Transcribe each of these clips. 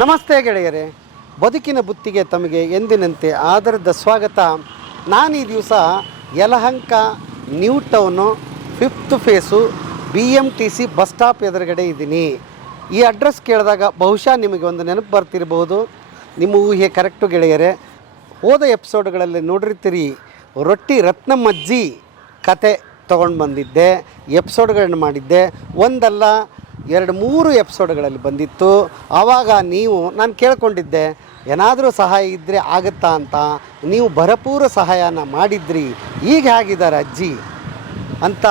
ನಮಸ್ತೆ ಗೆಳೆಯರೇ, ಬದುಕಿನ ಬುತ್ತಿಗೆ ತಮಗೆ ಎಂದಿನಂತೆ ಆಧಾರದ ಸ್ವಾಗತ. ನಾನು ಈ ದಿವಸ Yelahanka new town 5th phase BMTC bus stop ಎದುರುಗಡೆ ಇದ್ದೀನಿ. ಈ ಅಡ್ರೆಸ್ ಕೇಳಿದಾಗ ಬಹುಶಃ ನಿಮಗೆ ಒಂದು ನೆನಪು ಬರ್ತಿರ್ಬೋದು. ನಿಮ್ಮ ಊಹೆ ಕರೆಕ್ಟು ಗೆಳೆಯರೇ. ಹೋದ ಎಪಿಸೋಡ್ಗಳಲ್ಲಿ ನೋಡಿರ್ತೀರಿ, ರೊಟ್ಟಿ ರತ್ನಮ್ಮಜ್ಜಿ ಕತೆ ತೊಗೊಂಡು ಬಂದಿದ್ದೆ, ಎಪಿಸೋಡ್ಗಳನ್ನ ಮಾಡಿದ್ದೆ. ಒಂದಲ್ಲ 2-3 ಎಪಿಸೋಡ್ಗಳಲ್ಲಿ ಬಂದಿತ್ತು. ಆವಾಗ ನಾನು ಕೇಳ್ಕೊಂಡಿದ್ದೆ, ಏನಾದರೂ ಸಹಾಯ ಇದ್ದರೆ ಆಗುತ್ತಾ ಅಂತ. ನೀವು ಭರಪೂರ ಸಹಾಯನ ಮಾಡಿದ್ರಿ. ಈಗ ಹೇಗಿದ್ದಾರೆ ಅಜ್ಜಿ ಅಂತ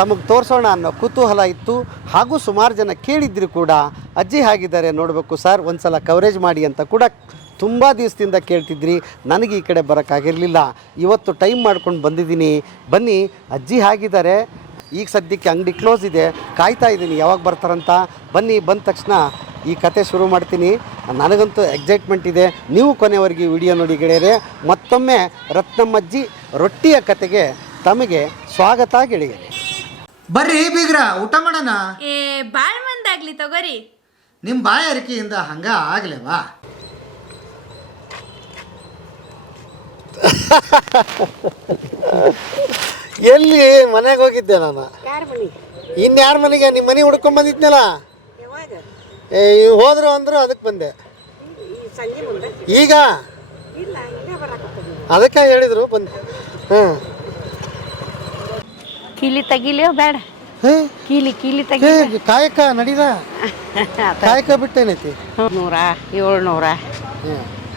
ತಮಗೆ ತೋರಿಸೋಣ ಅನ್ನೋ ಕುತೂಹಲ ಇತ್ತು. ಹಾಗೂ ಸುಮಾರು ಜನ ಕೇಳಿದ್ರು ಕೂಡ, ಅಜ್ಜಿ ಹೇಗಿದ್ದಾರೆ ನೋಡಬೇಕು ಸರ್, ಒಂದು ಸಲ ಕವರೇಜ್ ಮಾಡಿ ಅಂತ ಕೂಡ ತುಂಬ ದಿವಸದಿಂದ ಕೇಳ್ತಿದ್ರಿ. ನನಗೆ ಈ ಕಡೆ ಬರೋಕ್ಕಾಗಿರಲಿಲ್ಲ. ಇವತ್ತು ಟೈಮ್ ಮಾಡ್ಕೊಂಡು ಬಂದಿದ್ದೀನಿ. ಬನ್ನಿ, ಅಜ್ಜಿ ಹೇಗಿದ್ದಾರೆ. ಈಗ ಸದ್ಯಕ್ಕೆ ಅಂಗಡಿ ಕ್ಲೋಸ್ ಇದೆ, ಕಾಯ್ತಾ ಇದ್ದೀನಿ ಯಾವಾಗ ಬರ್ತಾರಂತ. ಬನ್ನಿ, ಬಂದ ತಕ್ಷಣ ಈ ಕತೆ ಶುರು ಮಾಡ್ತೀನಿ. ನನಗಂತೂ ಎಕ್ಸೈಟ್ಮೆಂಟ್ ಇದೆ. ನೀವು ಕೊನೆವರೆಗೆ ವಿಡಿಯೋ ನೋಡಿ ಗೆಳೆಯರೆ. ಮತ್ತೊಮ್ಮೆ ರತ್ನಮ್ಮಜ್ಜಿ ರೊಟ್ಟಿಯ ಕತೆಗೆ ತಮಗೆ ಸ್ವಾಗತ ಗೆಳೆಯರೆ. ಬರ್ರಿ ಬೀಗ್ರ, ಊಟ ಮಾಡೋಣ. ಬಾಳ್ ಮಂದಾಗ್ಲಿ ತಗೋರಿ. ನಿಮ್ಮ ಬಾಯಾರಿಕೆಯಿಂದ ಹಂಗ ಆಗ್ಲೇವಾ? ಎಲ್ಲಿ ಮನೆಗೆ ಹೋಗಿದ್ದೆ ನಾನು. ಇನ್ಯಾರ ಮನೆಗೆ? ನಿಮ್ಮ ಮನೆ ಹುಡ್ಕೊಂಡ್ ಬಂದಿದ್ನಲ್ಲ. ಹೋದ್ರು ಅಂದ್ರು ಅದಕ್ಕೆ ಬಂದೆ. ಈಗ ಅದಕ್ಕೆ ಹೇಳಿದ್ರು ಬಂದೆ. ಕೀಲಿ ತೆಗಿಲಿಯೋ ಬೇಡ? ಕೀಲಿ ತೆಗಿ. ಕಾಯಕ ನಡೀದ ಕಾಯಕ ಬಿಟ್ಟೇನೈತಿ. 100, 700,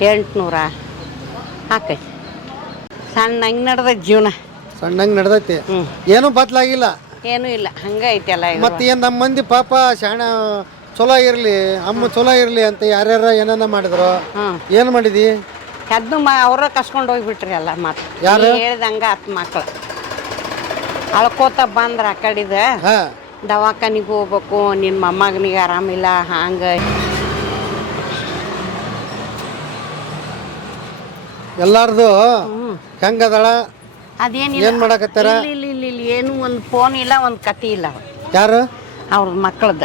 800 ಹಾಕೈ. ಸಣ್ಣ ಹಂಗೆ ನಡ್ದ ಜೀವನ. ಸಣ್ಣಂಗೆ ನಡೆದೈತಿ. ಏನೂ ಬದಲಾಗಿಲ್ಲ. ಏನೂ ಇಲ್ಲ, ಹಂಗೆ ಐತೆಲ್ಲ. ಮತ್ತೆ ಏನು ನಮ್ಮ ಮಂದಿ ಪಾಪ ಶಾಣ ಚಲೋ ಇರಲಿ, ಅಮ್ಮ ಚಲೋ ಇರಲಿ ಅಂತ ಯಾರ್ಯಾರ ಏನನ್ನ ಮಾಡಿದ್ರು. ಏನು ಮಾಡಿದಿ? ಅದನ್ನು ಅವ್ರ ಕಸ್ಕೊಂಡು ಹೋಗ್ಬಿಟ್ರಿ ಅಲ್ಲ. ಮತ್ತೆ ಯಾರು ಹೇಳ್ದಂಗ 10 ಮಕ್ಳು ಅಳ್ಕೋತ ಬಂದ್ರ ಆ ಕಡಿದ ದವಾಖಾನಿಗೆ ಹೋಗ್ಬೇಕು, ನಿನ್ನ ಮೊಮ್ಮಗನಿಗೆ ಆರಾಮಿಲ್ಲ, ಹಂಗ ಎಲ್ಲಾರ್ದು ಹೆಂಗದಳ? ಅದೇನಿಲ್ಲ, ಏನ್ ಮಾಡಕತ್ತಾರ? ಇಲ್ಲ ಏನು ಒಂದು ಫೋನ್ ಇಲ್ಲ, ಒಂದು ಕತಿ ಇಲ್ಲ. ಯಾರು? ಅವ್ರ ಮಕ್ಕಳದ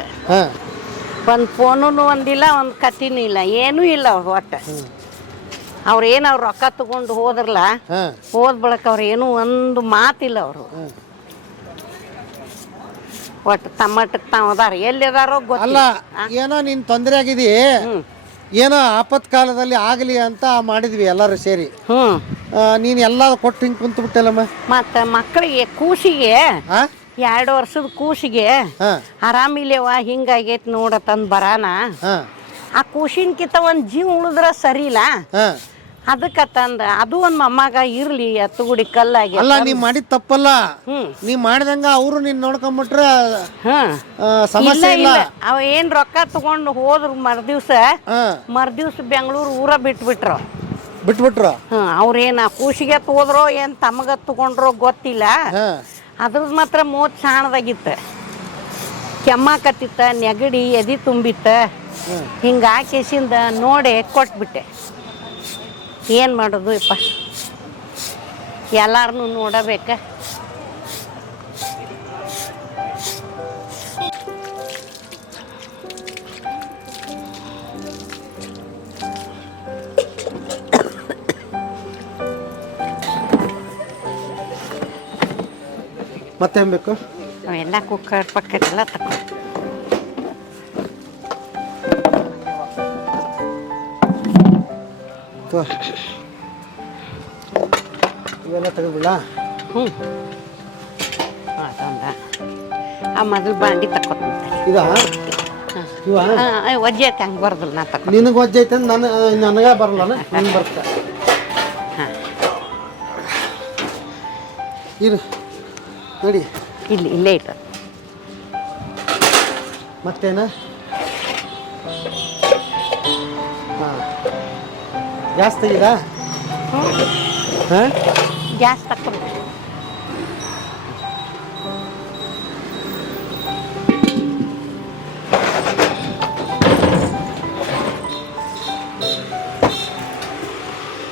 ಒಂದು ಫೋನು ಒಂದಿಲ್ಲ, ಒಂದು ಕತಿನೂ ಇಲ್ಲ, ಏನೂ ಇಲ್ಲ. ಅವ್ರು ಒಟ್ಟು ಅವ್ರು ಏನು ಅವ್ರು ರೊಕ್ಕ ತಗೊಂಡು ಹೋದ್ರಲ್ಲ, ಹೋದ ಬಳಕ ಅವ್ರು ಏನೂ ಒಂದು ಮಾತಿಲ್ಲ. ಅವರು ಒಟ್ಟು ತಮ್ಮಟ್ಟಕ್ಕೆ ತಾವು ಅದಾರ. ಎಲ್ಲಿ ಅದಾರೋ ಗೊತ್ತಿಲ್ಲ. ಏನೋ ನೀನ್ ತೊಂದರೆ ಆಗಿದಿ, ಏನೋ ಆಪತ್ ಕಾಲದಲ್ಲಿ ಆಗಲಿ ಅಂತ ಮಾಡಿದ್ವಿ ಎಲ್ಲರೂ ಸೇರಿ. ನೀನು ಎಲ್ಲ ಕೊಟ್ಟು ಹಿಂಗೆ ಕುಂತು ಬಿಟ್ಟಲ್ಲಮ್ಮ. ಮತ್ತು ಮಕ್ಕಳಿಗೆ ಕೂಸಿಗೆ 2 ವರ್ಷದ ಕೂಸಿಗೆ ಆರಾಮಿಲ್ಲವ, ಹಿಂಗಾಗೈತಿ ನೋಡತ್ತಂದು ಬರಾನ. ಆ ಕೂಸಿನ್ಕಿಂತ ಒಂದು ಜೀವ ಉಳಿದ್ರ ಸರಿ ಇಲ್ಲ. ಅದಕ್ಕೆ ತಂದ ಅದು ಒಂದು ಮೊಮ್ಮಗ ಇರ್ಲಿ ಎತ್ತುಗುಡಿ ಕಲ್ಲಾಗಿ. ಅಲ್ಲ, ನೀ ಮಾಡಿದ ತಪ್ಪಲ್ಲ. ನೀ ಮಾಡಿದಂಗ ಅವರು ನೀನ್ ನೋಡ್ಕೊಂಬಿಟ್ರ ಸಮಸ್ಯೆ ಇಲ್ಲ. ಅವ ಏನ್ ರೊಕ್ಕ ತಗೊಂಡು ಹೋದ್ರು ಮರ್ದಿವ್ಸ ಬೆಂಗಳೂರು ಊರ ಬಿಟ್ಬಿಟ್ರು. ಅವ್ರೇನ ಕೂಸಿಗೆ ಹೋದ್ರೋ ಏನ್ ತಮಗ ತಗೊಂಡ್ರೋ ಗೊತ್ತಿಲ್ಲ. ಅದ್ರದ್ದು ಮಾತ್ರ ಮೂವತ್ತು ಸಾಣದಾಗಿತ್ತು. ಕೆಮ್ಮಾಕತ್ತಿತ್ತ, ನೆಗಡಿ ಎದಿ ತುಂಬಿತ್ತ. ಹಿಂಗ ಆಕೇಸಿಂದ ನೋಡಿ ಕೊಟ್ಬಿಟ್ಟೆ. ಏನು ಮಾಡೋದು ಯಪ್ಪ, ಎಲ್ಲಾರನ್ನೂ ನೋಡಬೇಕ. ಮತ್ತೇನು ಬೇಕು? ಅವೆಲ್ಲ ಕುಕ್ಕರ್ ಪಕ್ಕದೆಲ್ಲ ತಗೋ. ಇವೆಲ್ಲ ತೆಗೆದ್ಬಿಡ. ಅದೊಂದ ಆ ಮೊದಲು ಬಾಂಡಿ ತಕ್ಕೊತಾರೆ. ಒಜ್ಜೆ ಐತೆ, ಹಂಗೆ ಬರೋದಿಲ್ಲ. ನಾ ತಗೋ. ನಿನಗೆ ಒಜ್ಜೆ ಐತೆ ನನಗೆ ಬರಲ್ಲ. ನಂಗೆ ಬರ್ತ ಇರು ನೋಡಿ. ಇಲ್ಲೇ ಇಟ್ಟು ಮತ್ತೇನ? ಗ್ಯಾಸ್ ತೆಗೀರಾ? ಗ್ಯಾಸ್ ತಕ್ಕೊಂಡು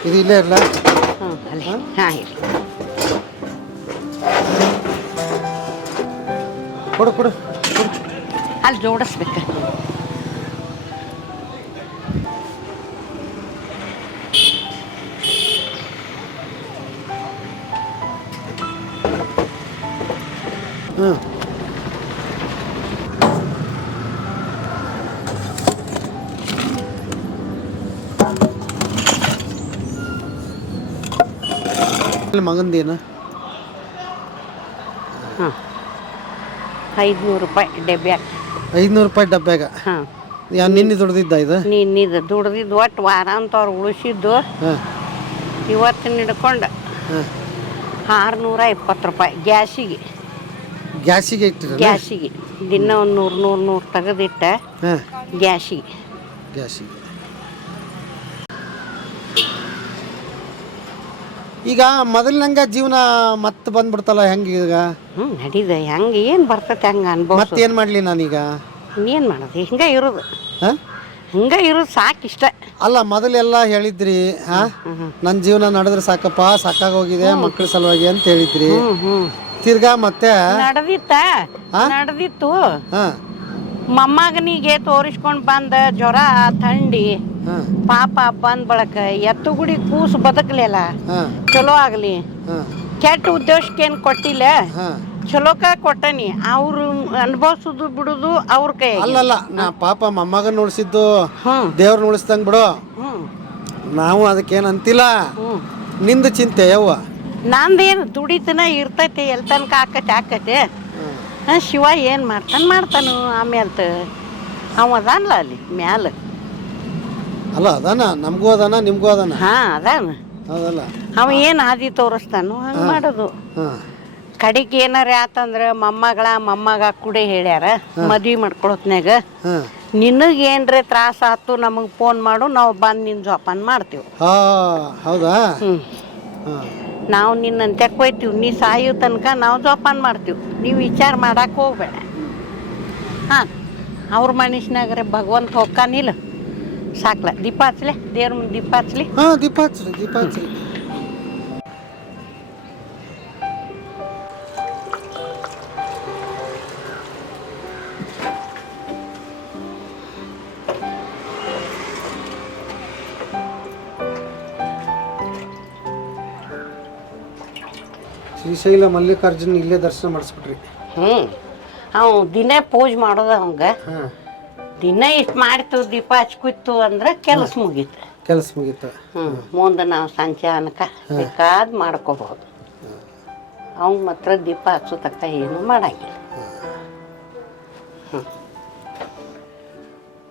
ಇದು ಇಲ್ಲೇ ಇರಲ್ಲ. ಅಲ್ಲಿ ಹಾಂ ಇರಲಿ. ಕೊಡು ಅಲ್ಲಿ ಜೋಡಿಸ್ಬೇಕು. ಮಗಂದೇನು? ಹಾಂ 500 ರೂಪಾಯಿ ಡಬ್ಬ್ಯಾಗ. 500 ರೂಪಾಯಿ ಡಬ್ಬ್ಯಾಗ? ಹಾಂ. ನಿನ್ನೆ ದುಡ್ದಿದ್ದ ಇದು? ನಿನ್ನಿದು ದುಡ್ದಿದ್ದು ಒಟ್ಟು ವಾರ ಅಂತ ಅವ್ರು ಉಳಿಸಿದ್ದು ಇವತ್ತು ಹಿಡ್ಕೊಂಡು 620 ರೂಪಾಯಿ ಗ್ಯಾಸಿಗೆ. ಗ್ಯಾಸಿಗೆ ಇಟ್ಟಿರ? ಗ್ಯಾಸಿಗೆ ದಿನ ಒಂದು 100 ತೆಗೆದಿಟ್ಟ ಗ್ಯಾಸಿಗೆ. ಗ್ಯಾಸಿಗೆ ಈಗ ಮೊದಲಿನಂಗ ಜೀವನ ಮತ್ತೆ ಬಂದ್ಬಿಡ್ತಲ್ಲ, ಹೆಂಗೆ ಈಗ? ನಡೀದ ಹೆಂಗೆ ಏನು ಬರ್ತೈತೆ ಹಂಗೆ ಅನ್ಭವ. ಮತ್ತೇನು ಮಾಡಲಿ ನಾನೀಗ? ಏನು ಮಾಡೋದು, ಹಿಂಗೆ ಇರೋದು. ಹಿಂಗೆ ಇರೋದು ಸಾಕಿಷ್ಟ. ಅಲ್ಲ ಮೊದಲೆಲ್ಲ ಹೇಳಿದ್ರಿ ನನ್ನ ಜೀವನ ನಡೆದ್ರೆ ಸಾಕಪ್ಪ, ಸಾಕಾಗೋಗಿದೆ ಮಕ್ಕಳ ಸಲುವಾಗಿ ಅಂತ ಹೇಳಿದ್ರಿ. ತಿರ್ಗಾ ಮತ್ತೆ ನಡೆದಿತ್ತು. ಮೊಮ್ಮಗನಿಗೆ ತೋರಿಸ್ಕೊಂಡು ಬಂದ ಜ್ವರ ಥಂಡಿ ಪಾಪ ಬಂದ್ ಬಳಕ ಎತ್ತುಗುಡಿ ಕೂಸು ಬದುಕಲಿಲ್ಲ. ಚಲೋ ಆಗಲಿ, ಕೆಟ್ಟ ಉದ್ದೇಶಕ್ಕೇನು ಕೊಟ್ಟಿಲ್ಲ, ಚಲೋಕ ಕೊಟ್ಟನಿ. ಅವ್ರು ಅನುಭವಿಸೋದು ಬಿಡುದು ಅವ್ರ ಕೈ. ಅಲ್ಲಲ್ಲ, ನಾ ಪಾಪ ಮೊಮ್ಮಗನ್ ಉಳಿಸಿದ್ದು ದೇವ್ರನ್ನ ಉಳಿಸ್ದಂಗ್ ಬಿಡು, ನಾವು ಅದಕ್ಕೇನು ಅಂತಿಲ್ಲ. ನಿಂದು ಚಿಂತೆ ಯವ್ವ. ನಂದೇನು ದುಡಿತನ ಇರ್ತೈತಿ, ಎಲ್ ತನಕ ಆಕತಿ. ಶಿವ ಏನು ಮಾಡ್ತಾನು ಆಮೇಲೆ ಅವ ಅದಾನಲ್ಲ ಅಲ್ಲಿ ಮ್ಯಾಲ. ಅಲ್ಲ ಅದಾನ, ನಮಗೂ ಅದಾನ ನಿಮ್ಗೂ ಅದಾನ. ಅದಾನ. ಹೌದಲ್ಲ, ಅವ ಏನು ಹಾದಿ ತೋರಿಸ್ತಾನು ಹಂಗೆ ಮಾಡೋದು. ಕಡೆಗೆ ಏನಾರ ಆತಂದ್ರೆ ಮೊಮ್ಮಗ ಕೂಡ ಹೇಳ್ಯಾರ ಮದ್ವಿ ಮಾಡ್ಕೊಳತ್ನ್ಯಾಗ ನಿನಗೇನ್ರೆ ತ್ರಾಸ ಆತು ನಮಗೆ ಫೋನ್ ಮಾಡು, ನಾವು ಬಂದು ನಿನ್ನ ಜೋಪಾನ ಮಾಡ್ತೀವಿ. ಹೌದಾ? ನಾವು ನಿನ್ನನ್ನು ತೆಕ್ಕೊಯ್ತೀವಿ, ನೀ ಸಾಯೋ ತನಕ ನಾವು ಜೋಪಾನ ಮಾಡ್ತೀವಿ, ನೀವು ವಿಚಾರ ಮಾಡಕ್ಕೆ ಹೋಗ್ಬೇಡ. ಹಾಂ, ಅವ್ರ ಮನುಷ್ಯನಾಗ್ರೆ ಭಗವಂತ ಹೊಕ್ಕಾನಿಲ್ಲ, ಸಾಕ್ಲ. ದೀಪ ಹಚ್ಲೆ, ದೇವ್ರ ಮುಂದೆ ದೀಪ ಹಚ್ಲಿ. ದೀಪ ಹಚ್ರಿ. ಶ್ರೀಶೈಲ ಮಲ್ಲಿಕಾರ್ಜುನ್ ಇಲ್ಲೇ ದರ್ಶನ ಮಾಡಿಸ್ಬಿಟ್ರಿ. ಅವ್ ದಿನ ಪೂಜೆ ಮಾಡೋದು ಅವಂಗ. ದಿನ ಇಷ್ಟು ಮಾಡ್ತು ದೀಪ ಹಚ್ಕೊಯ್ತು ಅಂದ್ರೆ ಕೆಲಸ ಮುಗೀತು. ಮುಂದೆ ನಾವು ಸಂಜೆ ಅನಕ ಬೇಕಾದ ಮಾಡ್ಕೋಬಹುದು. ಅವ್ ಮಾತ್ರ ದೀಪ ಹಚ್ಚೋ ತಕ್ಕ ಏನು ಮಾಡಂಗಿಲ್ಲ.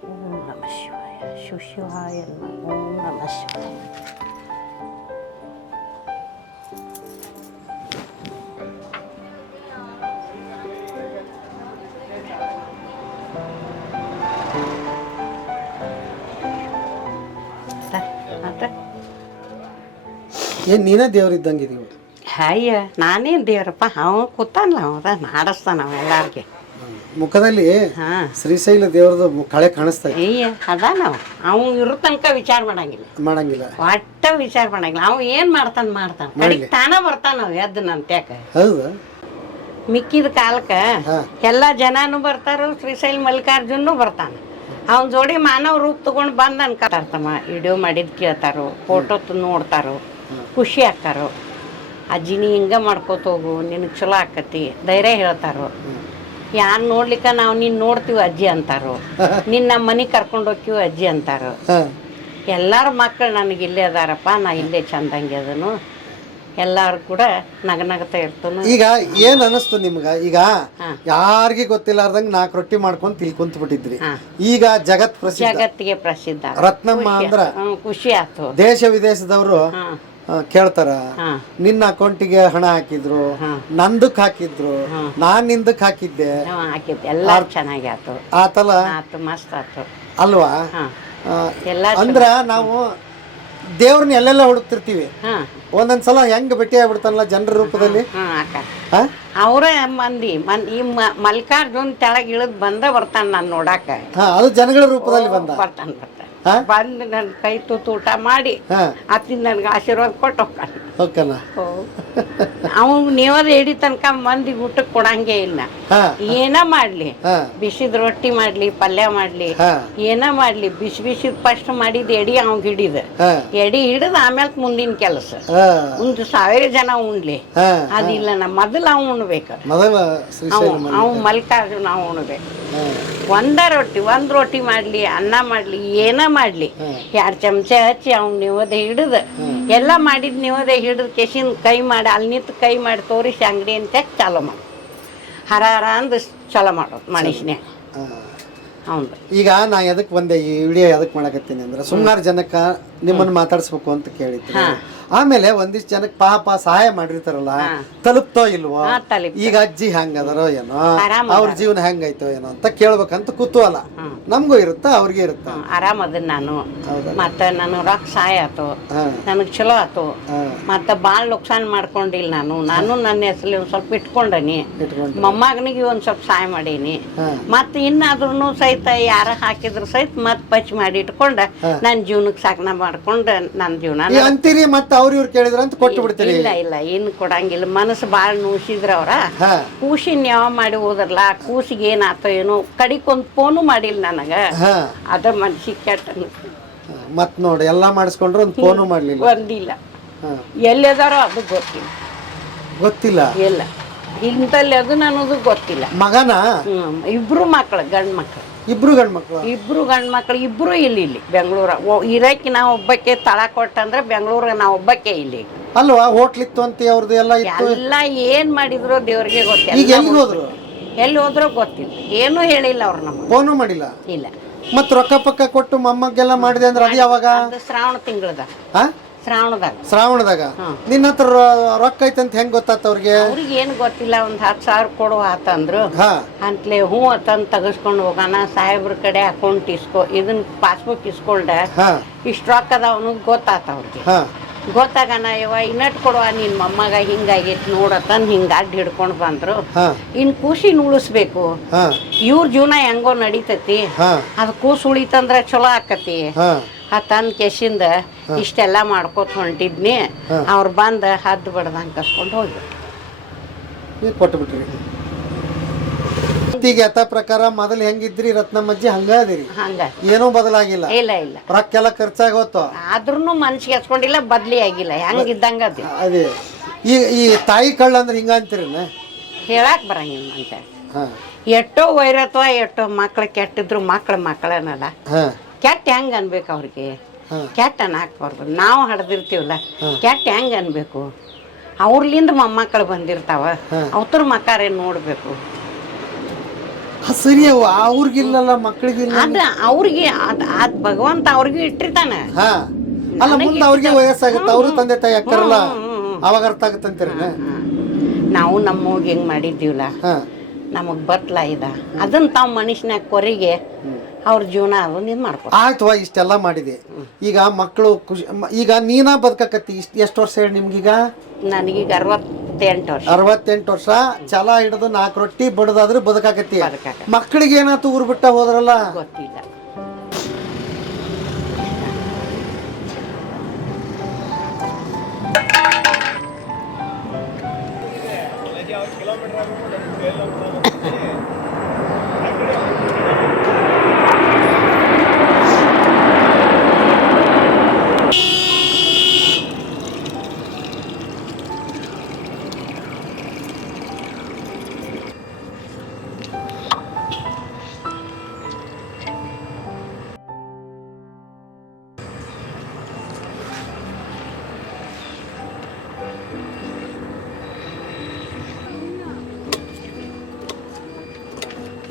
ಓಂ ನಮಃ ಶಿವಾಯ, ಶಿವಾಯ ಓಂ ನಮಃ ಶಿವಾಯ. ಏನ್ ನೀನೇ ದೇವ್ರಿದ್ದಂಗಿದೀವಿ? ಅಯ್ಯ ನಾನೇನು ದೇವ್ರಪ್ಪ, ಅವ ಕೂತಾನಲ್ಲ ಅವ ಮಾಡಿಸ್ತಾನ ಎಲ್ಲಾರ್ಗೆ. ಮುಖದಲ್ಲಿ ಶ್ರೀಶೈಲ ದೇವ್ರದ್ದು ಕಳೆ ಕಾಣಿಸ್ತಾ ಇದೆ. ಅದಾನ ಅವ್ ಇರೋ ತನಕ ವಿಚಾರ ಮಾಡಂಗಿಲ್ಲ, ಒಟ್ಟ ವಿಚಾರ ಮಾಡಂಗಿಲ್ಲ. ಅವ್ ಏನ್ ಮಾಡ್ತಾನ ಕಡೆಗೆ ತಾನ ಬರ್ತಾನ ಎದ್ದು ನಂತ್ಯಾಕ. ಹೌದಾ? ಮಿಕ್ಕಿದ ಕಾಲಕ್ಕ ಎಲ್ಲಾ ಜನನು ಬರ್ತಾರ, ಶ್ರೀಶೈಲ ಮಲ್ಲಿಕಾರ್ಜುನು ಬರ್ತಾನ. ಅವನ ಜೋಡಿ ಮಾನವ ರೂಪ ತಗೊಂಡು ಬಂದು ಅನ್ಕಾರ್ತಮ್ಮ. ವಿಡಿಯೋ ಮಾಡಿದ್ ಕೇಳ್ತಾರೋ, ಫೋಟೋ ನೋಡ್ತಾರೋ, ಖುಷಿ ಆಗ್ತಾರೋ. ಅಜ್ಜಿ ನೀ ಹಿಂಗೆ ಮಾಡ್ಕೋತ ಹೋಗು, ನಿನಗೆ ಚಲೋ ಆಕತಿ ಧೈರ್ಯ ಹೇಳ್ತಾರೋ. ಯಾರು ನೋಡ್ಲಿಕ್ಕ ನಾವು ನೀನು ನೋಡ್ತೀವಿ ಅಜ್ಜಿ ಅಂತಾರೋ, ನಿನ್ನ ನಮ್ಮ ಮನೆಗೆ ಕರ್ಕೊಂಡು ಹೋಗ್ತೀವಿ ಅಜ್ಜಿ ಅಂತಾರೋ. ಎಲ್ಲಾರ ಮಕ್ಕಳು ನನಗೆ ಇಲ್ಲೇ ಅದಾರಪ್ಪ, ನಾ ಇಲ್ಲೇ ಚಂದಂಗೆ ಅದನು, ಎಲ್ಲಾರು ಕೂಡ ನಗನಗತಾ ಇರ್ತಾನು. ಈಗ ಏನ್ ಅನಿಸ್ತು ನಿಮ್ಗ? ಈಗ ಯಾರಿಗೆ ಗೊತ್ತಿಲ್ಲಾರ್ದಂಗ 4 ರೊಟ್ಟಿ ಮಾಡ್ಕೊಂಡು ತಿಳ್ಕೊಂತ ಬಿಟ್ಟಿದ್ರಿ. ಈಗ ಜಗತ್ತಿಗೆ ಪ್ರಸಿದ್ಧ ರತ್ನಮ್ಮ ಅಂದ್ರ ಖುಷಿ ಆಯ್ತು. ದೇಶ ವಿದೇಶದವರು ಕೇಳ್ತಾರ, ನಿನ್ನ ಅಕೌಂಟಿಗೆ ಹಣ ಹಾಕಿದ್ರು, ನಂದಕ್ ಹಾಕಿದ್ರು, ನಾನ್ ನಿಂದಕ್ ಹಾಕಿದ್ದೆ, ಎಲ್ಲ ಚೆನ್ನಾಗಿ ಆಯ್ತು. ಆತಲ್ಲ, ಮಸ್ತ್ ಆಯ್ತು ಅಲ್ವಾ? ಅಂದ್ರ ನಾವು ದೇವ್ರನ್ನ ಎಲ್ಲೆಲ್ಲ ಹುಡುಕ್ತಿರ್ತೀವಿ, ಒಂದೊಂದ್ಸಲ ಹೆಂಗ್ ಭೇಟಿ ಆಗ್ಬಿಡ್ತಾನಲ್ಲ ಜನರ ರೂಪದಲ್ಲಿ. ಅವರೇ ಮಂದಿ ಈ ಮಲ್ಲಿಕಾರ್ಜುನ್ ತೆಳಗ್ ಇಳಿದ್ ಬರ್ತಾನ ನಾನು ನೋಡಾಕ. ಅದು ಜನಗಳ ರೂಪದಲ್ಲಿ ಬರ್ತಾನ ಬಂದು ನನ್ ಕೈ ತುತ್ತು ಊಟ ಮಾಡಿ ಅತ್ತಿಂದ ನನ್ಗೆ ಆಶೀರ್ವಾದ ಕೊಟ್ಟು ಹೋಗ್ತಾನ. ಅವ್ನು ನೀವದ ಹಿಡಿ ತನಕ ಮಂದಿ ಊಟಕ್ಕೆ ಕೊಡಂಗೆ ಇಲ್ಲ. ಏನ ಮಾಡ್ಲಿ, ಬಿಸಿದ ರೊಟ್ಟಿ ಮಾಡ್ಲಿ, ಪಲ್ಯ ಮಾಡ್ಲಿ, ಏನ ಮಾಡ್ಲಿ, ಬಿಸಿದ ಫಸ್ಟ್ ಮಾಡಿದ ಎಡಿ ಅವಂಗ ಹಿಡಿದ ಎಡಿ ಹಿಡಿದ ಆಮೇಲೆ ಮುಂದಿನ ಕೆಲಸ. 1,000 ಜನ ಉಣ್ಲಿ ಅದಿಲ್ಲ, ಮೊದಲು ಅವ್ ಉಣ್ಬೇಕು. ಅವ್ ಮಲ್ಲಿಕಾರ್ಜುನ ಅವ್ ಉಣ್ಬೇಕು. ಒಂದು ರೊಟ್ಟಿ ಮಾಡ್ಲಿ, ಅನ್ನ ಮಾಡ್ಲಿ, ಏನ ಮಾಡ್ಲಿ, 2 ಚಮಚ ಹಚ್ಚಿ ಅವ್ನ ನಿವದೆ ಹಿಡಿದು ಎಲ್ಲ ಮಾಡಿದ್ ನಿವದೆ ಹಿಡಿದು ಕೆಸಿನ್ ಕೈ ಮಾಡಿ ಅಲ್ಲಿ ನಿಂತು ಕೈ ಮಾಡಿ ತೋರಿಸಿ ಅಂಗಡಿ ಅಂತ ಚಾಲೂ ಮಾಡಿ ಹರ ಅಂದು ಚಲೋ ಮಾಡೋದು ಮನುಷ್ಯನ್ಯಾಗ. ಹೌದು. ಈಗ ನಾ ಎದಕ್ಕೆ ಬಂದೆ ಈ ವಿಡಿಯೋ ಎದಕ್ಕೆ ಮಾಡಕತ್ತೀನಿ ಅಂದ್ರೆ ಸುಮಾರು ಜನಕ್ಕೆ ನಿಮ್ಮನ್ನು ಮಾತಾಡಿಸ್ಬೇಕು ಅಂತ ಕೇಳಿದ್ರಿ. ಆಮೇಲೆ ಒಂದಿಷ್ಟು ಜನಕ್ಕೆ ಪಾಪ ಸಹಾಯ ಮಾಡಿರ್ತಾರಲ್ಲ, ತಲುಪ್ತೋ ಇಲ್ವೋ, ಈಗ ಅಜ್ಜಿ ಹೆಂಗದಾರೋ ಏನೋ, ಅವ್ರ ಜೀವನ ಹೆಂಗೈತೋ ಏನೋ ಅಂತ ಕೇಳ್ಬೇಕಂತ ಕುತೂಹಲ ನಮಗೂ ಇರುತ್ತ, ಅವ್ರಿಗೆ ಇರುತ್ತ. ಆರಾಮದ ನಾನು ಮತ್ತ ನನಗೆ ರೊಕ್ಕ ಸಹಾಯ ಆತು, ನನಗೆ ಚಲೋ ಆತು. ಮತ್ತ ಭಾಳ ನುಕ್ಸಾನ್ ಮಾಡ್ಕೊಂಡಿಲ್ಲ ನಾನು ನನ್ನ ಹೆಸರಲ್ಲಿ ಒಂದ್ ಸ್ವಲ್ಪ ಇಟ್ಕೊಂಡನಿ, ಮೊಮ್ಮಗನಿಗೆ ಒಂದ್ ಸ್ವಲ್ಪ ಸಹಾಯ ಮಾಡೀನಿ. ಮತ್ತ ಇನ್ನಾದ್ರೂ ಸಹಿತ ಯಾರ ಹಾಕಿದ್ರು ಸಹಿತ ಮತ್ ಪಚ್ ಮಾಡಿ ಇಟ್ಕೊಂಡ ನನ್ನ ಜೀವನಕ್ಕೆ ಸಾಕನ ಮಾಡ್ಕೊಂಡ ನನ್ನ ಜೀವನ ಅಂತೀರಿ. ಮತ್ತೆ ಅವ್ರ ಇವ್ರು ಕೇಳಿದ್ರ ಅಂತ ಕೊಟ್ಟು ಬಿಡ್ತೀರಿ? ಇಲ್ಲ ಇನ್ನು ಕೊಡಂಗಿಲ್ಲ. ಮನಸ್ಸು ಭಾಳ ನೋಯಿಸಿದ್ರ ಅವ್ರ. ಕೂಸಿನ ಯಾವ ಮಾಡಿ ಹೋದ್ರಲ್ಲ, ಕೂಸಿಗೆ ಏನಾತೋ ಏನೋ ಕಡಿಕೊಂದ್ ಫೋನು ಮಾಡಿಲ್ಲ ನನಗ. ಅದ ಮನ್ಸಿಗೆ ಕೆಟ್ಟ. ಮತ್ ನೋಡಿ ಎಲ್ಲಾ ಮಾಡಿಸ್ಕೊಂಡ್ರು ಒಂದ್ ಫೋನು ಮಾಡ್ಲಿಲ್ಲ, ಒಂದಿಲ್ಲ. ಎಲ್ಲದಾರೋ ಅದು ಗೊತ್ತಿಲ್ಲ. ಇಲ್ಲ ಇಂತಲ್ಲಿ ಅದು ಅನ್ನೋದು ಗೊತ್ತಿಲ್ಲ. ಮಗನ ಇಬ್ರು ಮಕ್ಳು, ಗಂಡ್ ಮಕ್ಳು. ಇಬ್ರು ಗಂಡ್ ಮಕ್ಳು ಇಬ್ರು ಇಲ್ಲಿ ಬೆಂಗಳೂರ ಇರಕ್ಕೆ ನಾವು ಒಬ್ಬಕ್ಕೆ ತಳ ಕೊಟ್ಟಂದ್ರೆ ಬೆಂಗಳೂರ ನಾವು ಒಬ್ಬಕ್ಕೆ ಇಲ್ಲಿ. ಅಲ್ವಾ ಹೋಟ್ಲ್ ಇತ್ತು ಅಂತ ಅವ್ರದ್ದು ಎಲ್ಲ ಎಲ್ಲ ಏನ್ ಮಾಡಿದ್ರು ದೇವ್ರಿಗೆ ಗೊತ್ತಿಲ್ಲ. ಈಗ ಎಲ್ಲಿ ಹೋದ್ರು ಗೊತ್ತಿಲ್ಲ, ಏನು ಹೇಳಿಲ್ಲ ಅವ್ರು ನಮ್ಗೆ. ಫೋನು ಮಾಡಿಲ್ಲ. ಇಲ್ಲ. ಮತ್ ರೊಕ್ಕ ಪಕ್ಕ ಕೊಟ್ಟು ಮೊಮ್ಮಗೆಲ್ಲ ಮಾಡಿದೆ ಅಂದ್ರೆ ಅದು ಯಾವಾಗ? ಶ್ರಾವಣ ತಿಂಗಳದ. ಶ್ರಾವಣದಾಗ ನಿನ್ನ ಹತ್ರ ರೊಕ್ಕ ಐತಂತ ಹೆಂಗ್ ಗೊತ್ತಾತ ಅವ್ರಿಗೆ? ಅವ್ರಿಗೆ ಏನು ಗೊತ್ತಿಲ್ಲ. ಒಂದ್ 10,000 ಕೊಡು ಆತಂದ್ರು ಅಂತಲೇ ಹ್ಞೂ ಅತಂದ್ ತಗಸ್ಕೊಂಡು ಹೋಗೋಣ. ಸಾಹೇಬ್ರ ಕಡೆ ಅಕೌಂಟ್ ಇದನ್ನ ಪಾಸ್ಬುಕ್ ಇಸ್ಕೊಂಡ ಇಷ್ಟು ರೊಕ್ಕ ಅದಾವ ಅನ್ನೋದು ಗೊತ್ತಾತ ಅವ್ರಿಗೆ. ಗೊತ್ತಾಗಣ ಇವ ಇನ್ನಟ್ ಕೊಡುವ ನಿನ್ ಮೊಮ್ಮಗ ಹಿಂಗಾಗೈತಿ ನೋಡತನ್ ಹಿಂಗ ಅಡ್ಡ ಹಿಡ್ಕೊಂಡ್ ಬಂದ್ರು. ಇನ್ ಕೂಸಿನ ಉಳಿಸ್ಬೇಕು, ಇವ್ರ ಜೀವನ ಹೆಂಗೋ ನಡೀತತಿ, ಅದ್ ಕೂಸು ಉಳಿತಂದ್ರ ಚಲೋ ಆಕತಿ. ತಂದ್ ಕೆಸಿಂದ ಇಷ್ಟೆಲ್ಲ ಮಾಡ್ಕೋತ ಹೊಂಟಿದ್ನಿ. ಅವ್ರು ಬಂದ ಹದ್ದು ಬಡ್ದಂಗ್ ಕಸ್ಕೊಂಡು ಹೋಗಿ ಕೊಟ್ಟು ಬಿಟ್ರಿ. ಈಗ ಯಥ ಪ್ರಕಾರ ಮೊದಲು ಹೆಂಗಿದ್ರಿ ರತ್ನಮ್ಮಜ್ಜಿ ಹಂಗ ಅದಿರಿ, ಏನೂ ಬದಲಾಗಿಲ್ಲ. ಇಲ್ಲ ರೊಕ್ಕ ಎಲ್ಲ ಖರ್ಚಾಗೋತು, ಆದ್ರೂ ಮನ್ಸಿಗೆ ಹಚ್ಕೊಂಡಿಲ್ಲ, ಬದ್ಲಿ ಆಗಿಲ್ಲ, ಹೆಂಗಿದ್ದಂಗ ಅದೇ. ಈ ತಾಯಿ ಕಳ್ಳ ಅಂದ್ರೆ ಹಿಂಗ ಅಂತೀರಿ? ಹೇಳಾಕ್ ಬರಂಗಿಲ್ಲ ಅಂತ. ಎಷ್ಟೋ ವೈರತ್ವ, ಎಷ್ಟೋ ಮಕ್ಳು ಕೆಟ್ಟಿದ್ರು ಮಕ್ಕಳನ್ನಲ್ಲ ಕೆಟ್ಟ ಹೆಂಗ್ ಅನ್ಬೇಕು ಅವ್ರಿಗೆ? ಕೆಟ್ಟ ಹಾಕ್ಬಾರ್ದು. ನಾವು ಹಡ್ದಿರ್ತೀವಲ್ಲ, ಕೆಟ್ಟ ಹೆಂಗ್ ಅನ್ಬೇಕು? ಅವ್ರಲಿಂದ ಮೊಮ್ಮಕ್ಕಳು ಬಂದಿರ್ತಾವ, ಅವ್ರ ಮಕ್ಕಾರೆ ನೋಡ್ಬೇಕು. ಸರಿ, ಅವ್ರಿಗಿಲ್ಲಲ್ಲ ಮಕ್ಕಳಿಗಿಲ್ಲ. ಅದ ಅವ್ರಿಗೆ ಅದ್ ಭಗವಂತ ಅವ್ರಿಗೆ ಇಟ್ಟಿರ್ತಾನ. ಅಲ್ಲ ಮುಂದೆ ಅವ್ರಿಗೆ ವಯಸ್ಸಾಗತ್ತ, ಅವರು ತಂದೆ ತಾಯಿ ಹಾಕ್ತಾರಲ್ಲ, ಅವಾಗ ಅರ್ಥ ಆಗತ್ತಂತೀರ. ನಾವು ನಮ್ಮೋಗಿ ಹೆಂಗ್ ಮಾಡಿದ್ದೀವಲ್ಲ, ನಮಗ್ ಬತ್ಲ ಇದ ಅದನ್ನ ತಾವ್ ಮನುಷ್ಯನಾಗ ಕೊರಿಗೆ ಅವ್ರ ಜೀವನ ಅದನ್ನ ಮಾಡ್ಕೊ. ಆಯ್ತು, ಇಷ್ಟೆಲ್ಲ ಮಾಡಿದೆ. ಈಗ ಮಕ್ಕಳು ಖುಷಿ. ಈಗ ನೀನಾ ಬದುಕಕತ್ತಿ. ಎಷ್ಟು ವರ್ಷ ಹೇಳಿ ನಿಮ್ಗೀಗ? ನನಗೀಗ 68 ವರ್ಷ. ಛಲ ಹಿಡಿದು 4 ರೊಟ್ಟಿ ಬಡದಾದ್ರೆ ಬದುಕಾಕತ್ತಿ. ಮಕ್ಕಳಿಗೆ ಏನಾಯ್ತು? ಊರು ಬಿಟ್ಟ ಹೋದ್ರಲ್ಲ, ಗೊತ್ತಿಲ್ಲ.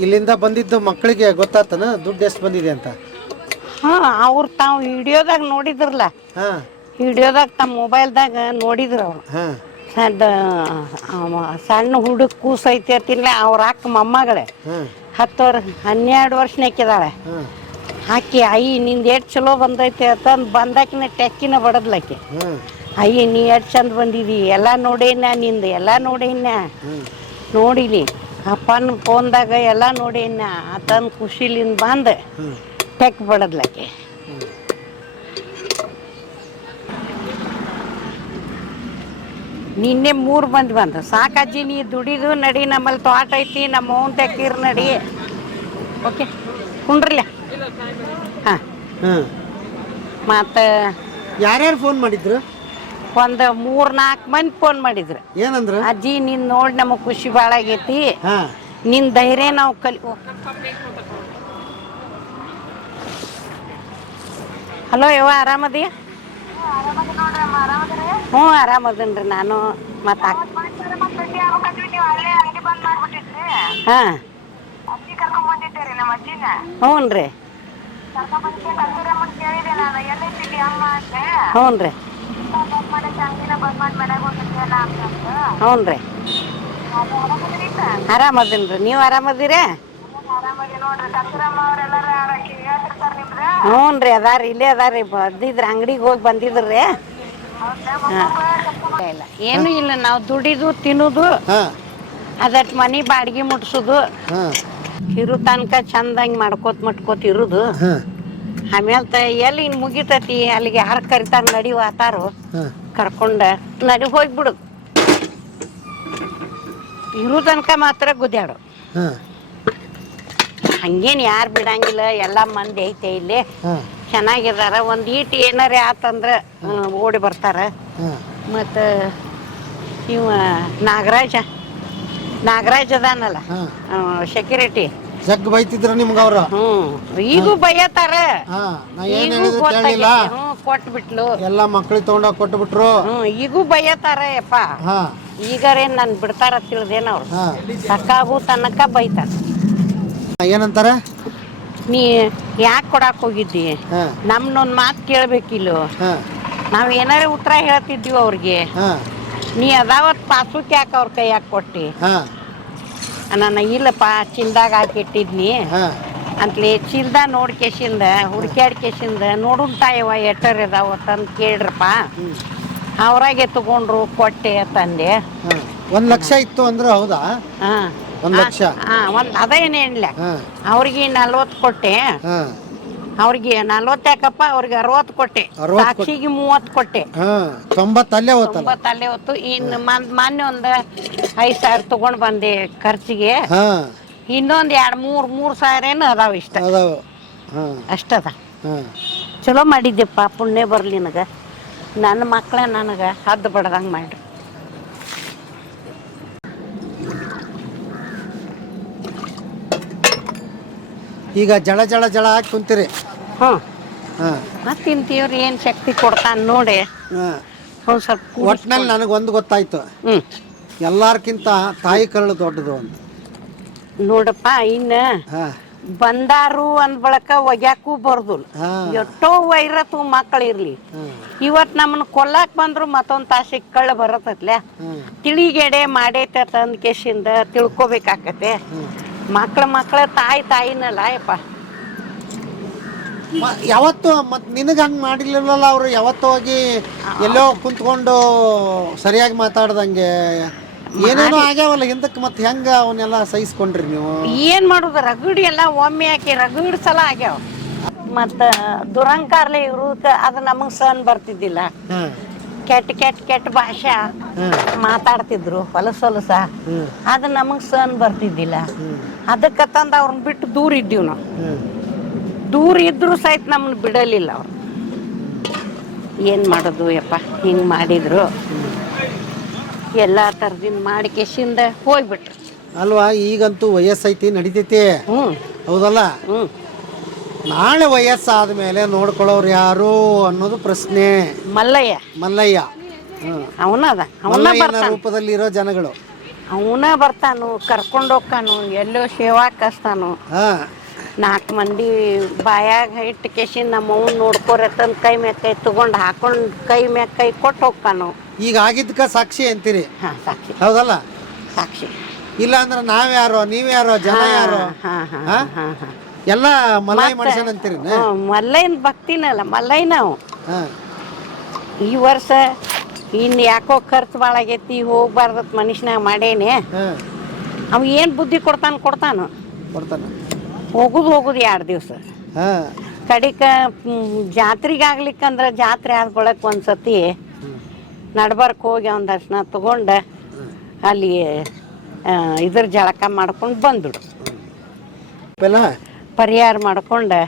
ಇಲ್ಲಿಂದ ಬಂದಿದ್ದು ಮಕ್ಕಳಿಗೆ ಗೊತ್ತಾತನ ದುಡ್ಡು ಎಷ್ಟು ಬಂದಿದೆ ಅಂತ? ಅವ್ರು ತಾವು ವಿಡಿಯೋದಾಗ ನೋಡಿದ್ರಲ್ಲ, ವಿಡಿಯೋದಾಗ ತಮ್ಮ ಮೊಬೈಲ್ದಾಗ ನೋಡಿದ್ರು. ಸಣ್ಣ ಹುಡುಗ ಕೂಸೈತಿ ಅಂತಿಲ್ಲ, ಅವ್ರ ಅಕ್ಕ ಮೊಮ್ಮಗಳೇ 12 ವರ್ಷನಕ್ಕಿದಾಳೆ. ಆಕಿ ಅಯ್ಯ ನಿಂದ ಎಷ್ಟು ಚಲೋ ಬಂದೈತಿ ಅಂತಂದು ಬಂದಾಕಿನ ಟೆಕ್ಕಿನ ಬಡದ್ಲಾಕಿ. ಅಯ್ಯ ನೀ ಎಷ್ಟು ಚಂದ ಬಂದಿದಿ, ಎಲ್ಲ ನೋಡೇನ ನಿಂದು, ಎಲ್ಲ ನೋಡೇನ ನೋಡಿಲಿ ಅಪ್ಪನ ಫೋನ್ದಾಗ ಎಲ್ಲ ನೋಡೇನ ಆತನ ಖುಷಿಲಿಂದ ಬಂದು ಟೆಕ್ ಬಡದ್ಲಾಕಿ. ನಿನ್ನೆ 3 ಮಂದಿ ಬಂದು ಸಾಕಜ್ಜಿ ನೀ ದುಡಿದು ನಡಿ, ನಮ್ಮಲ್ಲಿ ತೋಟ ಐತಿ, ನಮ್ಮ ಅವ್ನ ತೆಕ್ಕೀರ್ ನಡಿ. ಓಕೆ ಕುಂಡ್ರಲ್ಲ. ಹಾಂ ಮತ್ತು ಯಾರ್ಯಾರು ಫೋನ್ ಮಾಡಿದ್ರು? ಒಂದು 3-4 ಮಂದಿ ಫೋನ್ ಮಾಡಿದ್ರು. ಏನಂದ್ರು? ಅಜ್ಜಿ ನಿನ್ ನೋಡಿ ನಮಗೆ ಖುಷಿ ಭಾಳ ಆಗೈತಿ, ನಿನ್ ಧೈರ್ಯ ನಾವು ಹಲೋ ಯವ್ವ ಆರಾಮದಿ? ಹ್ಞೂ ಆರಾಮದನ್ರಿ ನಾನು. ಮತ್ತು ಹಾಂ ಹ್ಞೂ ರೀ ಹ್ಞೂ ರೀ ಹ್ಞೂ ರೀ ಆರಾಮದೀನಿ ರೀ. ನೀವು ಆರಾಮದಿರಿ? ಹ್ಞೂ ರೀ ಅದಾರ ಇಲ್ಲೇ ಅದಾರ ಬಂದಿದ್ರಿ ಅಂಗಡಿಗೆ ಹೋಗಿ ಬಂದಿದ್ರಿ. ಇಲ್ಲ ಏನೂ ಇಲ್ಲ, ನಾವು ದುಡಿದು ತಿನ್ನೋದು, ಅದಟ್ ಮನೆ ಬಾಡಿಗೆ ಮುಟ್ಸೋದು, ಇರು ತನಕ ಚಂದಂಗೆ ಮಾಡ್ಕೋತ ಇರುದು. ಆಮೇಲೆ ಎಲ್ಲಿ ಇನ್ನು ಮುಗಿತತಿ ಅಲ್ಲಿಗೆ ಯಾರು ಕರಿತಾರ ನಡಿ ಆತಾರು ಕರ್ಕೊಂಡ ನಡಿ ಹೋಗ್ಬಿಡುದು. ಇರು ತನಕ ಮಾತ್ರ ಗುದ್ಯಾಡು. ಹಂಗೇನು ಯಾರು ಬಿಡಂಗಿಲ್ಲ, ಎಲ್ಲ ಮಂದಿ ಐತೆ ಇಲ್ಲಿ ಚೆನ್ನಾಗಿದಾರ. ಒಂದು ಈಟ್ ಏನಾರೇ ಆತಂದ್ರೆ ಓಡಿ ಬರ್ತಾರ. ಮತ್ತು ಇವ ನಾಗರಾಜ್ ಅದಾನಲ್ಲ ಸೆಕ್ಯೂರಿಟಿ, ಜಗ್ ಬೈತಿದ್ರ ನಿಮ್ಗೆ ಅವ್ರು? ಈಗೂ ಬೈಯತಾರ. ಕೊಟ್ಬಿಟ್ಲು ಎಲ್ಲ ಮಕ್ಳಿಗೆ ತಗೊಂಡೋಗಿ ಕೊಟ್ಬಿಟ್ರು. ಈಗೂ ಬೈಯತಾರ ಯಪ್ಪ. ಈಗಾರೇನ್ ನನ್ ಬಿಡ್ತಾರ ತಿಳಿದೇನವ್ರು ತಕ್ಕಾಗು ತನಕ ಬೈತಾರ. ಏನಂತಾರ? ನೀ ಯಾಕೆ ಕೊಡಾಕ್ ಹೋಗಿದ್ದಿ, ನಮ್ನೊಂದ್ ಮಾತು ಕೇಳ್ಬೇಕಿಲ್ಲ. ನಾವ್ ಏನಾರ ಉತ್ತರ ಹೇಳ್ತಿದ್ವಿ ಅವ್ರಿಗೆ. ನೀ ಅದಾವತ್ ಪಾಸುಕ್ ಯಾಕೆ ಅವ್ರ ಕೈಯಾಗ ಕೊಟ್ಟಿ? ನನ್ನ ಇಲ್ಲಪ್ಪ ಚಿಲ್ದಾಗ ಹಾಕಿಟ್ಟಿದ್ನಿ ಅಂತಲೇ ಚೀಲ್ದ ನೋಡ್ಕೇಶಿಂದ ಹುಡ್ಕ್ಯಾಡ್ಕೇಶಿಂದ ನೋಡುಂತಾಯವ ಎಟ್ಟರ್ ಇದಾವತ್ತಂತ ಕೇಳ್ರಪ್ಪ. ಅವ್ರಾಗೆ ತಗೊಂಡ್ರು ಕೊಟ್ಟೆ ತಂದೆ. 1 ಲಕ್ಷ ಇತ್ತು ಅಂದ್ರೆ ಹೌದಾ? 1 ಲಕ್ಷ ಅದೇನೇನಿಲ್ಲ. ಅವ್ರಿಗೆ 40 ಕೊಟ್ಟೆ. ಅವ್ರಿಗೆ 40 ಯಾಕಪ್ಪ, ಅವ್ರಿಗೆ 60 ಕೊಟ್ಟೆ. ಸಾಕ್ಷಿಗೆ 30 ಕೊಟ್ಟೆ. 90 ಅಲ್ಲೇ ಹೊತ್ತು. ಇನ್ನು ಮೊನ್ನೆ ಒಂದು 5,000 ತಗೊಂಡ್ ಬಂದೆ ಖರ್ಚಿಗೆ. ಇನ್ನೊಂದು 2-3 ಸಾವಿರ ಏನು ಅದಾವ. ಇಷ್ಟ ಅಷ್ಟದ. ಚಲೋ ಮಾಡಿದ್ದೆಪ್ಪ, ಪುಣ್ಯ ಬರ್ಲಿ ನನಗ. ನನ್ನ ಮಕ್ಳ ನನಗ ಹದ್ದು ಬಡ್ದಂಗೆ ಮಾಡ್ರಿ. ಈಗ ಜಳ ಜಳ ಜಳ ಹಾಕಿ ಕುಂತೀರಿ? ಮತ್ತೆ ತಿಂತೀವ್ರಿ, ಏನು ಶಕ್ತಿ ಕೊಡ್ತಾನೆ ನೋಡಿ. ಒಂದು ಸ್ವಲ್ಪ ಒಟ್ಟಿನಲ್ಲಿ ನನಗೊಂದು ಗೊತ್ತಾಯ್ತು, ಎಲ್ಲಾರ್ಕಿಂತ ತಾಯಿ ಕರಳು ದೊಡ್ಡದು ಅಂತ. ನೋಡಪ್ಪ, ಇನ್ನು ಬಂದಾರು ಅಂದ್ ಬಳಕ ಒಗ್ಯಾಕೂ ಬರ್ದುಲ್. ಎಷ್ಟೋ ವೈರತ್ತು ಮಕ್ಕಳು ಇರ್ಲಿ, ಇವತ್ತು ನಮ್ಮನ್ನ ಕೊಲ್ಲಾಕ್ ಬಂದ್ರು ಮತ್ತೊಂದು ತಾಸಿಗೆ ಕಳ್ಳ ಬರತ್ತತ್ಲೆ. ತಿಳಿಗೆಡೆ ಮಾಡೈತೆ ತಂದ್ ಕೇಸಿಂದ ತಿಳ್ಕೊಬೇಕಾಕತೆ. ಮಕ್ಳ ತಾಯಿನಲ್ಲ ಯಪ್ಪ. ಯಾವತ್ತು ಮತ್ ನಿನಗೆ ಹಂಗೆ ಮಾಡಿರ್ಲಿಲ್ಲಲ್ಲ ಅವರು? ಯಾವತ್ತು ಹೋಗಿ ಎಲ್ಲೋ ಕುಂತ್ಕೊಂಡು ಸರಿಯಾಗಿ ಮಾತಾಡ್ದಂಗೆ ಏನೇನೋ ಆಗ್ಯಾವಲ್ಲ ಹಿಂದಕ್ಕೆ, ಮತ್ತೆ ಹೆಂಗ ಅವನ್ನೆಲ್ಲ ಸಹಿಸ್ಕೊಂಡ್ರಿ ನೀವು? ಏನ್ ಮಾಡುದು, ರಗಡಿ ಎಲ್ಲ ಒಮ್ಮೆ ಹಾಕಿ ರಗಡ್ ಸಲ ಆಗ್ಯಾವ. ಮತ್ತ ದುರಂಕಾರ್ಲೆ ಇವ್ರು ಅದು ನಮಗ್ ಸಹನ್ ಬರ್ತಿದ್ದಿಲ್ಲ. ಕೆಟ್ಟ ಭಾಷೆ ಮಾತಾಡ್ತಿದ್ರು, ಹೊಲಸ. ಅದು ನಮಗ್ ಸಹನ್ ಬರ್ತಿದ್ದಿಲ್ಲ. ಅದಕ್ಕೆ ತಂದು ಅವ್ರನ್ನ ಬಿಟ್ಟು ದೂರ ಇದ್ದೀವಿ ನಾವು. ದೂರ ಇದ್ರು ಸಹಿತ ನಮ್ಮನ್ನ ಬಿಡಲಿಲ್ಲ ಅವ್ರು. ಏನ್ ಮಾಡೋದು ಯಪ್ಪ, ಹಿಂಗ್ ಮಾಡಿದ್ರು. ಎಲ್ಲ ಥರದಿಂದ ಮಾಡಿ ಕೆಶಿಂದ ಹೋಗ್ಬಿಟ್ರು ಅಲ್ವಾ? ಈಗಂತೂ ವಯಸ್ಸೈತಿ, ನಡಿತೈತಿ, ಹೌದಲ್ಲ? ನಾಳೆ ವಯಸ್ಸಾದ್ಮೇಲೆ ನೋಡ್ಕೊಳ್ಳೋರು ಯಾರು ಅನ್ನೋದು ಪ್ರಶ್ನೆ. ಮಲ್ಲಯ್ಯ ಅವನ ರೂಪದಲ್ಲಿ ಇರೋ ಜನಗಳು. ಅವನ ಬರ್ತಾನು, ಕರ್ಕೊಂಡು ಹೋಗ್ತಾನು, ಎಲ್ಲೋ ಸೇವಾ ಕಸ್ತಾನು. 4 ಮಂದಿ ಬಾಯಾಗ ಇಟ್ಟು ಕೇಸಿಂದ ನಮ್ಮ ಅವ್ನ ನೋಡ್ಕೊರತ್ತಂದು ಕೈ ಮ್ಯಾಗ ಕೈ ತಗೊಂಡು ಹಾಕೊಂಡು ಕೈ ಮ್ಯಾಗ ಕೈ ಕೊಟ್ಟು ಹೋಗ್ತಾನು. ಈಗ ಆಗಿದ್ದಕ್ಕ ಸಾಕ್ಷಿ ಅಂತೀರಿ? ಸಾಕ್ಷಿ, ಹೌದಲ್ಲ? ಸಾಕ್ಷಿ. ಇಲ್ಲ ಅಂದ್ರೆ ನಾವ್ಯಾರೋ ನೀವ್ಯಾರೋ ಜನ ಯಾರೋ ಎಲ್ಲ ಮಲ್ಲಯ್ಯ ಮನುಷ್ಯನ ಅಂತೀರಿ? ಮಲ್ಲಯ್ಯನ ಭಕ್ತಿನಲ್ಲ ಮಲ್ಲಯ್ಯ ನಾವು. ಈ ವರ್ಷ ಇನ್ನು ಯಾಕೋ ಖರ್ಚು ಭಾಳ ಆಗೈತಿ, ಹೋಗ್ಬಾರ್ದತ್ ಮನುಷ್ಯನಾಗ ಮಾಡೇನೆ. ಅವ ಏನು ಬುದ್ಧಿ ಕೊಡ್ತಾನು. ಹೋಗುದು 2 ದಿವಸ ಕಡಿಕ ಜಾತ್ರೆಗೆ ಆಗ್ಲಿಕ್ಕಂದ್ರೆ ಜಾತ್ರೆ ಆದ ಬಳಕ ಒಂದ್ಸತಿ ನಡ್ಬರ್ಕ್ ಹೋಗಿ ಒಂದು ದರ್ಶನ ತಗೊಂಡು ಅಲ್ಲಿ ಇದ್ರ ಜಳಕ ಮಾಡ್ಕೊಂಡು ಬಂದ್ಬಿಡು. ಪರಿಹಾರ ಮಾಡ್ಕೊಂಡು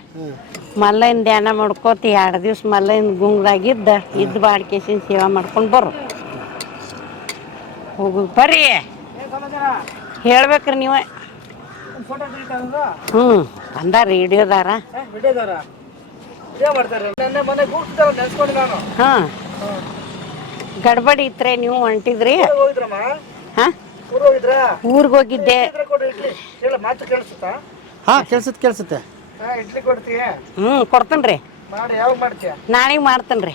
ಮಲ್ಲಯ್ಯನ ಧ್ಯಾನ ಮಾಡ್ಕೋತಿ 2 ದಿವಸ ಮಲ್ಲಯ್ಯನ ಗುಂಗ್ದಾಗಿದ್ದ ಬಾಡ್ಕೇಸಿನ ಸೇವಾ ಮಾಡ್ಕೊಂಡು ಬರೋ. ಹೋಗು ಬರ್ರಿ, ಹೇಳ್ಬೇಕ್ರಿ ನೀವೇ. ಅಂದಾರ ವಿಡಿಯೋದಾರ ಹಾಂ ಗಡ್ಬಡಿ ಇತ್ರೆ ನೀವು ಹೊಂಟಿದ್ರಿ ಹಾಂ ಊರಿಗೆ ಹೋಗಿದ್ದೆ. ಹಾಂ ಕೇಳಿಸುತ್ತೆ ಹ್ಞೂ ಕೊಡ್ತೇನೆ ರೀ. ನಾಳೆಗೆ ಮಾಡ್ತೇನೆ ರೀ.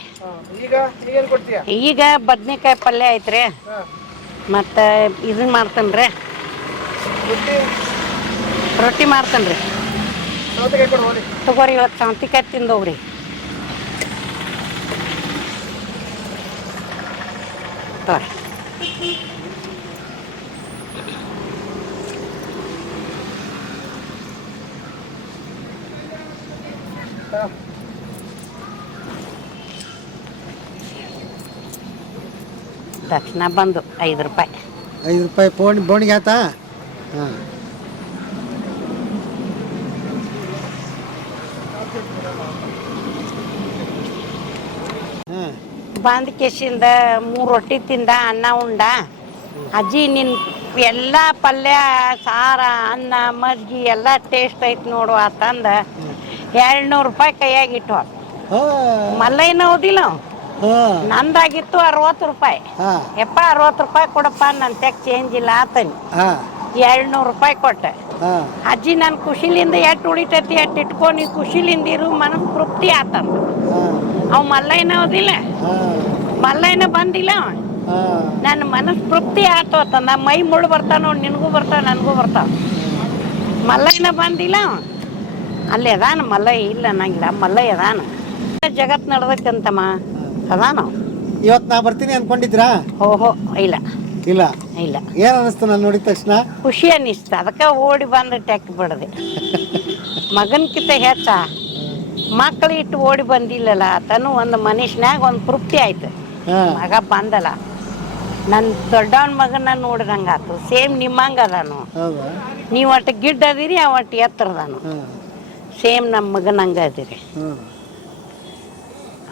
ಈಗ ಬದ್ನೆಕಾಯಿ ಪಲ್ಯ ಐತ್ರಿ ಮತ್ತು ಇದನ್ನ ಮಾಡ್ತೇನೆ ರೀ, ರೊಟ್ಟಿ ಮಾಡ್ತೇನೆ ರೀ. ತಗೋರಿ ಇವತ್ತು ಸೌತಿಕಾಯಿ ತಿಂದೋಗ್ರಿ. ತಕ್ಷಣ ಬಂದು 5 ರೂಪಾಯಿ. 5 ರೂಪಾಯಿ ಬೋಣಿಗೆ ಆಯ್ತಾ? ಹಾಂ ಬಂದ ಕೇಸಿಂದ 3 ರೊಟ್ಟಿ ತಿಂದ, ಅನ್ನ ಉಂಡ. ಅಜ್ಜಿ ನಿನ್ನ ಎಲ್ಲ ಪಲ್ಯ ಸಾರ ಅನ್ನ ಮಜ್ಜಿಗೆ ಎಲ್ಲ ಟೇಸ್ಟ್ ಐತಿ ನೋಡು ಅಂತಂದ 200 ರೂಪಾಯಿ ಕೈಯಾಗ ಇಟ್ಟು. ಮಲ್ಲಯ್ಯನ ಓದಿಲ್ಲ ನಂದಾಗಿತ್ತು 60 ರೂಪಾಯಿ. ಎಪ್ಪ 60 ರೂಪಾಯಿ ಕೊಡಪ್ಪ, ನನ್ನ ತೆಗ್ ಚೇಂಜ್ ಇಲ್ಲ ಆತನಿ. 200 ರೂಪಾಯಿ ಕೊಟ್ಟೆ. ಅಜ್ಜಿ ನನ್ನ ಖುಷಿಲಿಂದ ಎಟ್ಟು ಉಳಿತೈತಿ ಎಟ್ಟು ಇಟ್ಕೊಂಡು ನೀ ಖುಷಿಲಿಂದ ಇರು, ಮನಸ್ ತೃಪ್ತಿ ಆತಂದ. ಅವ್ ಮಲ್ಲಯ್ಯನ ಓದಿಲ್ಲ, ಮಲ್ಲಯ್ಯನ ಬಂದಿಲ್ಲ, ನನ್ನ ಮನಸ್ ತೃಪ್ತಿ ಆತು ಅಂತಂದ. ಮೈ ಮುಳ್ಳು ಬರ್ತಾವ ನೋಡಿ, ನಿನಗೂ ಬರ್ತಾವ ನನಗೂ ಬರ್ತಾವ. ಮಲ್ಲಯ್ಯನ ಬಂದಿಲ್ಲ, ಅಲ್ಲಿ ಅದಾನ ಮಲ್ಲಯ್ಯ, ಇಲ್ಲ ಅನ್ನಂಗಿಲ್ಲ, ಮಲ್ಲಯ್ಯ ಅದಾನ. ಜಗತ್ ನಡ್ದೈತಂತಮ್ಮ ಅದಾನ. ಇವತ್ತು ನಾ ಬರ್ತೀನಿ ಅನ್ಕೊಂಡಿದ್ರಾ? ಓಹೋ ಇಲ್ಲ ಇಲ್ಲ ಇಲ್ಲ. ಏನ್ ಅನಿಸ್ತು ನಾನು ನೋಡಿದ ತಕ್ಷಣ? ಖುಷಿ ಅನ್ನಿಸ್ತು, ಅದಕ್ಕೆ ಓಡಿ ಬಂದು ಟೆಕ್ ಬಿಡದೆ. ಮಗನ್ಕಿಂತ ಹೆಚ್ಚ ಮಕ್ಕಳು ಇಟ್ಟು ಓಡಿ ಬಂದಿಲ್ಲಲ್ಲ ತನು ಒಂದು ಮನುಷ್ಯನಾಗ ಒಂದು ತೃಪ್ತಿ ಆಯ್ತು. ಮಗ ಬಂದಲ್ಲ, ನನ್ನ ದೊಡ್ಡವನ ಮಗನ ನೋಡಿದಂಗಾತು. ಸೇಮ್ ನಿಮ್ಮಂಗ ಅದಾನು. ನೀವು ಒಟ್ಟು ಗಿಡ್ಡ ಅದೀರಿ, ಅವ ಒಟ್ಟು ಎತ್ತರದಾನು. ಸೇಮ್ ನಮ್ಮ ಮಗನ ಹಂಗ ಅದೀರಿ.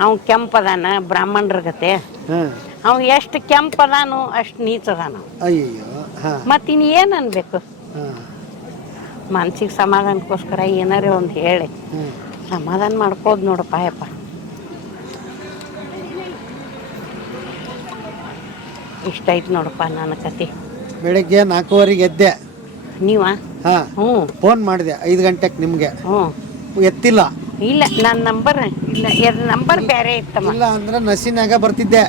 ಅವ್ ಕೆಂಪದಾನ, ಬ್ರಾಹ್ಮಣರ ಗತೆ. ಅವ್ ಎಷ್ಟು ಕೆಂಪದಾನು ಅಷ್ಟು ನೀಚದಾನು. ಮತ್ತ ಇನ್ ಏನ್ ಅನ್ಬೇಕು? ಮನ್ಸಿಗೆ ಸಮಾಧಾನಕ್ಕೋಸ್ಕರ ಏನಾರೇ ಒಂದು ಹೇಳಿ ಸಮಾಧಾನ ಮಾಡ್ಕೋದ್ ನೋಡಪ್ಪ. ಯಪ್ಪ ಇಷ್ಟ ಐತಿ ನೋಡಪ್ಪ ನನ್ನ ಕತೆ. ಬೆಳಿಗ್ಗೆ 4:15 ಎದ್ದೆ. ನೀವ? ಹ್ಞೂ ಫೋನ್ ಮಾಡಿದೆ 5 ಗಂಟೆಗೆ ನಿಮ್ಗೆ. ಎತ್ತಿಲ್ಲ. ಇಲ್ಲ, ನನ್ನ ನಂಬರ್ ಇಲ್ಲ, ನಂಬರ್ ಬೇರೆ ಇತ್ತಮ್ಮ. ಇಲ್ಲ ಅಂದ್ರೆ ನಸಿನಾಗ ಬರ್ತಿದ್ದೆ.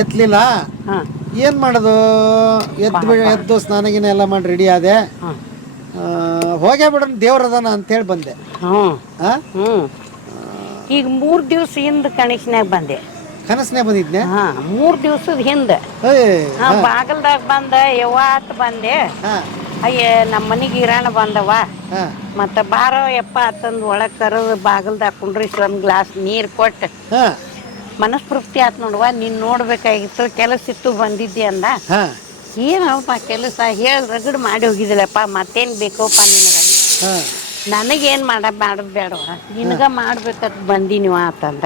ಎತ್ತಲಿಲ್ಲ. ಏನ್ ಮಾಡೋದು? ಎದ್ದು ಸ್ನಾನಗಿನ ಎಲ್ಲ ಮಾಡಿ ರೆಡಿ ಆದೆ. ಹೋಗೇ ಬಿಡೋಣ ದೇವ್ರದಾನ ಅಂತೇಳಿ ಬಂದೆ. ಈಗ 3 ದಿವಸ ಹಿಂದೆ ಕನಸಿನಾಗ ಬಂದೆ. ಕನಸನೇ ಬಂದಿದ್ನೆ? 3 ದಿವಸದ ಹಿಂದೆ ಬಾಗಲ್ದಾಗ ಬಂದ ಯಾವತ್ತು ಬಂದೆ. ಅಯ್ಯ ನಮ್ಮ ಮನೆಗೆ ಇರಾಣ ಬಂದವ, ಮತ್ತ ಬಾರೋ ಯಪ್ಪ ಅಂತಂದು ಒಳಗೆ ಕರೆದು ಬಾಗಲ್ದಾಗ ಕುಂಡ್ರಿ ಒಂದು ಗ್ಲಾಸ್ ನೀರು ಕೊಟ್ಟು ಮನಸ್ಪೃಪ್ತಿ ಆತ್ ನೋಡುವ. ನೀನು ನೋಡ್ಬೇಕಾಗಿತ್ತು, ಕೆಲಸ ಇತ್ತು ಬಂದಿದ್ದೆ ಅಂದ. ಏನಪ್ಪ ಕೆಲಸ ಹೇಳಿ ರಗಡ್ ಮಾಡಿ ಹೋಗಿದಿಲ್ಲಪ್ಪ, ಮತ್ತೇನು ಬೇಕಪ್ಪ ನಿನಗ? ನನಗೇನು ಮಾಡೋದು ಬೇಡವ, ನಿನಗ ಮಾಡ್ಬೇಕಂತ ಬಂದಿನಿವ ಅಂತಂದ.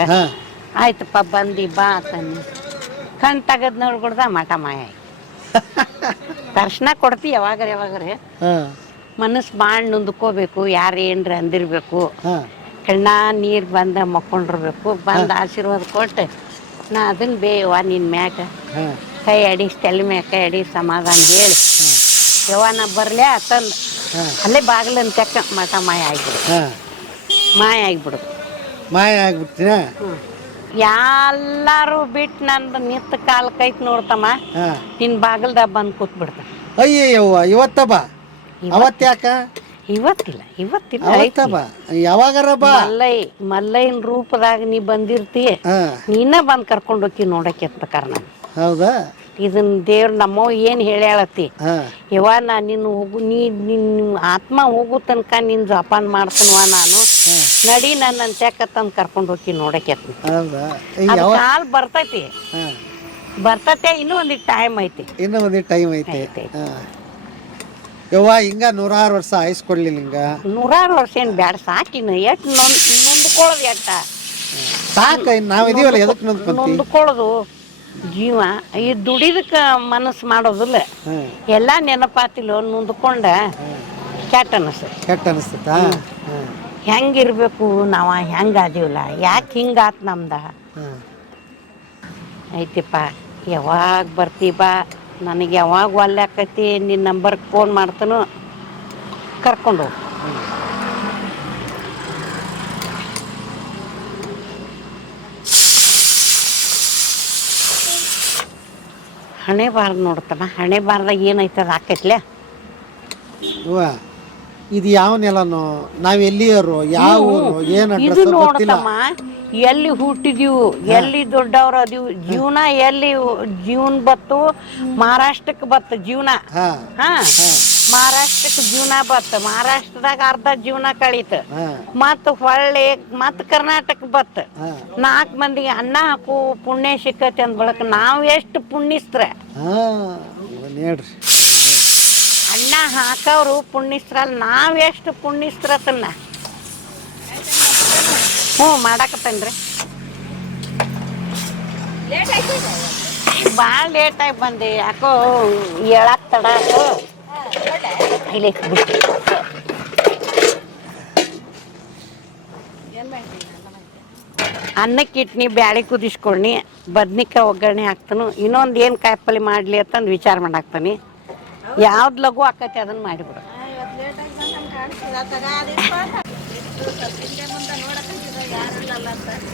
ಆಯ್ತಪ್ಪ ಬಂದಿ ಬಾ ಅಂತಂದು ಕಣ್ ತೆಗದ್ ನೋಡ್ಕೊಡ್ದ ಮಠ ಮಾಯ. ದರ್ಶನ ಕೊಡ್ತಿ ಯಾವಾಗರೆ ಮನಸ್ಸು ಭಾಳ ನೊಂದ್ಕೋಬೇಕು, ಯಾರು ಏನ್ರ ಅಂದಿರ್ಬೇಕು, ಕಣ್ಣ ನೀರು ಬಂದ ಮಕ್ಕೊಂಡಿರ್ಬೇಕು. ಬಂದು ಆಶೀರ್ವಾದ ಕೊಟ್ಟು ನಾ ಅದನ್ನ ಬೇಯವ್ವ ನಿನ್ನ ಮ್ಯಾಗ ಕೈ ಅಡಿ, ತಲೆ ಮ್ಯಾಗ ಕೈ ಅಡಿ, ಸಮಾಧಾನ ಹೇಳಿ ಯವ್ವ ನಾ ಬರ್ಲೆ ಅಂತಂದು ಅಲ್ಲೇ ಬಾಗಿಲನ್ನು ತೆಕ್ಕ ಮಠ ಮಾಯ ಆಗಿಬಿಡುದು. ಮಾಯ ಆಗ್ಬಿಡ್ತೀನ? ಎಲ್ಲಾರು ಬಿಟ್ಟು ನಂದು ನಿತ್ತ ಕಾಲ ಕೈತ್ ನೋಡ್ತಮ್ಮ, ನಿನ್ ಬಾಗಲ್ದಾಗ ಬಂದು ಕೂತ್ ಬಿಡ್ತ. ಅಯ್ಯವ್ವ ಇವತ್ತ ಬಾ, ಅವತ್ತು ಯಾಕ? ಇವತ್ತಿಲ್ಲ ಯಾವಾಗಾರ ಬಾ. ಮಲ್ಲಯ್ಯನ ರೂಪದಾಗ ನೀ ಬಂದಿರ್ತಿ, ನೀನ ಬಂದ್ ಕರ್ಕೊಂಡು ಹೋಗಿ ನೋಡಕ್ಕೆ ಅಂತ ಕಾರಣ. ಹೌದಾ? ಇದನ್ನ ದೇವ್ರ ನಮ್ಮವ್ ಏನ್ ಹೇಳ್ಯಾಳತ್ತಿ, ಯವ್ವ ನಾ ನಿನ್ನ ಆತ್ಮ ಹೋಗು ತನಕ ನಿನ್ ಜಪಾನ್ ಮಾಡ್ತನ್ವ ನಾನು, ನಡಿ ನನ್ನ ತೆಕ್ಕತ್ತಂದ್ ಕರ್ಕೊಂಡು ಹೋಗಿ ನೋಡಕ್ಕೆ. ಕಾಲ್ ಬರ್ತೈತಿ ಇನ್ನೂ ಒಂದಿಟ್ಟು ಟೈಮ್ ಐತಿ. ಯವ್ವ ಹಿಂಗ 106 ವರ್ಷ ಆಯ್ಸ್ಕೊಡ್ಲಿಲ್ಲ. ಹಿಂಗ 106 ವರ್ಷ ಏನ್ ಬ್ಯಾಡ, ಸಾಕಿನ ಎಟ್ ನೊಂದ್ಕೊಳ್ಳೋದು, ಎಟ್ಟ ಸಾಕ ನಾವಿದೀವಲ್ಲ, ಎದಕ್ ನೊಂದ್ಕೊಳ್ಳೋದು ಜೀವ. ಈ ದುಡಿದಕ್ಕ ಮನಸ್ಸು ಮಾಡೋದಿಲ್ಲ, ಎಲ್ಲಾ ನೆನಪಾತಿಲ್ಲ, ನೊಂದ್ಕೊಂಡ ಕೆಟ್ಟ ಅನಿಸ್ತೈತ. ಹೆಂಗಿರ್ಬೇಕು ನಾವು ಹೆಂಗೆ ಅದೀವಲ್ಲ ಯಾಕೆ ಹಿಂಗಾತ್ ನಮ್ದ ಐತಿಪ್ಪ ಯಾವಾಗ ಬರ್ತೀ ಬಾ ನನಗೆ ಯಾವಾಗ ಒಲ್ಲೆ ಆಕೈತಿ ನಿನ್ನ ನಂಬರ್ಗೆ ಫೋನ್ ಮಾಡ್ತಾನು ಕರ್ಕೊಂಡು ಹೋಗು. ಹಣೆ ಬಾರ್ದು ನೋಡ್ತಮ್ಮ, ಹಣೆ ಬಾರ್ದಾಗ ಏನೈತದ ಆಕೈತ್ಲೆ. ಅವ್ವ ಇದು ಯಾವ ನೆಲನೋ, ನಾವು ಎಲ್ಲಿಯವರು, ಯಾವ ಊರು, ಏನು ಇದು ನೋಡ್ತಮ್ಮ, ಎಲ್ಲಿ ಹುಟ್ಟಿದೀವು, ಎಲ್ಲಿ ದೊಡ್ಡವ್ರು ಅದೀವು, ಜೀವನ ಎಲ್ಲಿ ಜೀವನ ಬತ್ತು, ಮಹಾರಾಷ್ಟ್ರಕ್ಕೆ ಬತ್ತು ಜೀವನ. ಹಾ ಮಹಾರಾಷ್ಟ್ರಕ್ಕೆ ಜೀವನ ಬತ್ತು, ಮಹಾರಾಷ್ಟ್ರದಾಗ ಅರ್ಧ ಜೀವನ ಕಳೀತು, ಮತ್ತು ಹೊಳ್ಳಿ ಮತ್ತು ಕರ್ನಾಟಕ ಬತ್ತು. 4 ಮಂದಿಗೆ ಅನ್ನ ಹಾಕು ಪುಣ್ಯ ಸಿಕ್ಕತಿ ಅಂದ ಬಳಕ ನಾವು ಎಷ್ಟು ಪುಣ್ಯಸ್ತ್ರ. ಹೇಳ್ರಿ, ಅನ್ನ ಹಾಕವ್ರು ಪುಣ್ಯಸ್ತ್ರಲ್ಲ, ನಾವೆಷ್ಟು ಪುಣ್ಯಸ್ತ್ರತನ್ನ. ಮಾಡಾಕತ್ತೇನ್ರಿ, ಭಾಳ ಲೇಟಾಗಿ ಬಂದೆ, ಯಾಕೋ ಹೇಳಕ್ ತಡ ಆಯ್ತು. ಇಲ್ಲಿ ಅನ್ನಕ್ಕೆ ಇಟ್ನಿ, ಬ್ಯಾಳಿ ಕುದಿಸ್ಕೊಡ್ನಿ, ಬದ್ನಿಕಾಯಿ ಒಗ್ಗರಣೆ ಹಾಕ್ತಾನು, ಇನ್ನೊಂದು ಏನು ಕಾಯಿಪಲ್ಲೆ ಮಾಡಲಿ ಅಂತಂದು ವಿಚಾರ ಮಾಡಾಕ್ತಾನೆ. ಯಾವ್ದು ಲಘು ಆಕೈತಿ ಅದನ್ನು ಮಾಡಿಬಿಡು.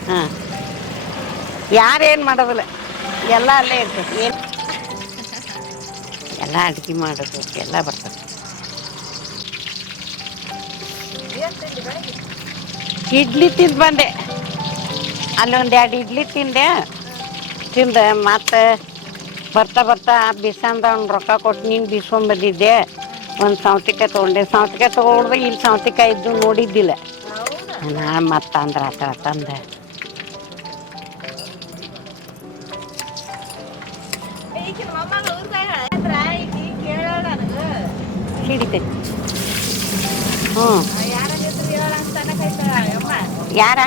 ಹಾಂ, ಯಾರೇನು ಮಾಡೋದಿಲ್ಲ, ಎಲ್ಲ ಅಲ್ಲೇ ಇರ್ತದೆ. ಏನು ಎಲ್ಲ ಅಡುಗೆ ಮಾಡೋದು ಎಲ್ಲ ಬರ್ತದೆ. ಇಡ್ಲಿ ತಿಂದು ಬಂದೆ, ಅಲ್ಲೊಂದು 2 ಇಡ್ಲಿ ತಿಂದು ಮತ್ತು ಬರ್ತಾ ಬಿಸಂದವ್ನು ರೊಕ್ಕ ಕೊಟ್ಟು ನೀನು ಬಿಸ್ಕೊಂಬಂದಿದ್ದೆ. ಒಂದು ಸೌತೆಕಾಯಿ ತೊಗೊಂಡೆ, ಸೌತೆಕಾಯಿ ತೊಗೊಂಡ್ರೆ ಇಲ್ಲಿ ಸೌತೆಕಾಯಿ ಇದ್ದು ನೋಡಿದ್ದಿಲ್ಲ ನಾನು. ಮತ್ತೆ ಅಂದ್ರೆ ಆತ ತಂದೆ ಹಿಡಿತೈತಿ. ಯಾರ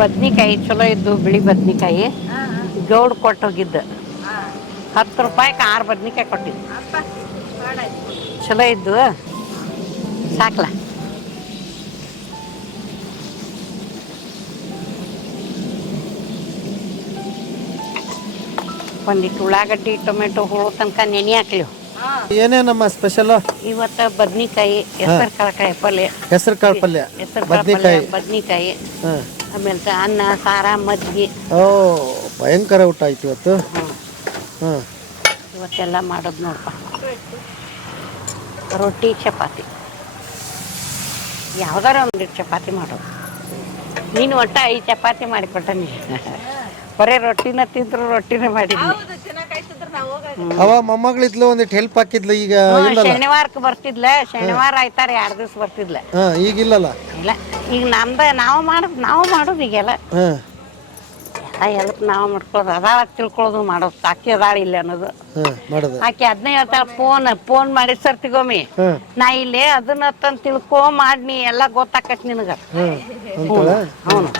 ಬದ್ನಿಕಾಯಿ ಚಲೋ ಇದ್ದು, ಬಿಳಿ ಬದ್ನಿಕಾಯಿ ಗೌಡ್ ಕೊಟ್ಟೋಗಿದ್ದು. 10 ರೂಪಾಯಿಗೆ 6 ಬದ್ನಿಕಾಯಿ ಕೊಟ್ಟಿದ್ದು, ಚಲೋ ಇದ್ದು. ಸಾಕ್ಲ ಒಂದಿಟ್ಟು ಉಳ್ಳಾಗಡ್ಡಿ ಟೊಮೆಟೊ ಹೋಳೋ ತನಕ ನೆನೆ ಹಾಕ್ಲಿ. ಏನೇನಮ್ಮ ಸ್ಪೆಷಲ್ ಇವತ್ತು? ಬದ್ನಿಕಾಯಿ, ಹೆಸರು ಕಾಳು ಪಲ್ಯ, ಹೆಸರು ಕಾಳು ಪಲ್ಯ, ಬದ್ನಿಕಾಯಿ, ಆಮೇಲೆ ಅನ್ನ, ಸಾರ, ಮಜ್ಜಿಗೆ. ಓ, ಭಯಂಕರ ಊಟ ಆಯ್ತು ಇವತ್ತು. ಇವತ್ತೆಲ್ಲ ಮಾಡೋದು ನೋಡಪ್ಪ. ರೊಟ್ಟಿ, ಚಪಾತಿ, ಯಾವ್ದಾರ ಒಂದಿಟ್ಟು ಚಪಾತಿ ಮಾಡೋದು. ನೀನು ಒಟ್ಟ 5 ಚಪಾತಿ ಮಾಡಿಕೊಟ್ಟ. ಬರೇ ರೊಟ್ಟಿನ ತಿಂದ್ರು, ರೊಟ್ಟಿನ ಮಾಡಿದ್ನಿ. ಅವ ಮೊಮ್ಮಗಳಿದ್ಲು, ಒಂದಿಟ್ಟು ಹೆಲ್ಪ್ ಹಾಕಿದ್ಲು. ಈಗ ಶನಿವಾರಕ್ಕೆ ಬರ್ತಿದ್ಲ, ಶನಿವಾರ ಆಯ್ತಾರ 2 ದಿವಸ ಬರ್ತಿದ್ಲ. ಈಗಿಲ್ಲಲ್ಲ? ಇಲ್ಲ, ಈಗ ನಮ್ದ ನಾವು ಮಾಡೋದು ಈಗೆಲ್ಲ ಹೆಲ್ಪ್ ನಾವು ಮಾಡ್ಕೊಳ್ಳೋದು. ಅದಾಳ ತಿಳ್ಕೊಳ್ಳೋದು ಮಾಡೋದು. ಆಕೆ ಅದಾಳ ಇಲ್ಲ ಅನ್ನೋದು ಆಕೆ ಅದನ್ನೇ ಹೇಳ್ತಾಳ. ಫೋನ್ ಮಾಡಿ ಸರ್ ತಿಗೋಮಿ, ನಾ ಇಲ್ಲೇ ಅದನ್ನ ತಂದು ತಿಳ್ಕೊ ಮಾಡ್ನಿ, ಎಲ್ಲ ಗೊತ್ತಾಕತ್ ನಿನಗ. ಅವನು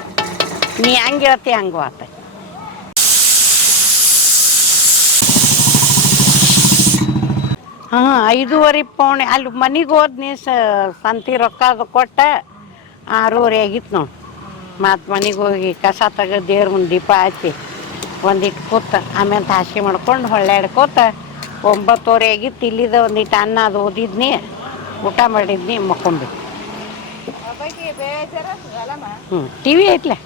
ನೀ ಹೆಂಗೆ ಹೇಳ್ತಿ ಹಂಗ ಆತ. ಹಾಂ, 5:30 ಪೌಣೆ ಅಲ್ಲಿ ಮನೆಗೆ ಹೋದ್ನಿ. ಸಂತಿ ರೊಕ್ಕ ಅದು ಕೊಟ್ಟ 6:30 ಆಗಿತ್ತು ನೋಡಿ. ಮತ್ತು ಮನೆಗೆ ಹೋಗಿ ಕಸ ತೆಗೆದು ದೇವ್ರ ಮುಂದೆ ದೀಪ ಹಚ್ಚಿ ಒಂದಿಟ್ಟು ಕೂತ, ಆಮೇಲೆ ಹಾಸಿಗೆ ಮಾಡ್ಕೊಂಡು ಹೊಳ್ಳ್ಯಾಡ್ಕೋತ 9:30 ಆಗಿತ್ತು. ಇಲ್ಲಿದ ಒಂದಿಟ್ಟು ಅನ್ನ ಅದು ಓದಿದ್ನಿ, ಊಟ ಮಾಡಿದ್ನಿ, ಮಕ್ಕೊಂಬಿಟ್ಟು. ಟಿ ವಿ ಐತ್ಲೆ,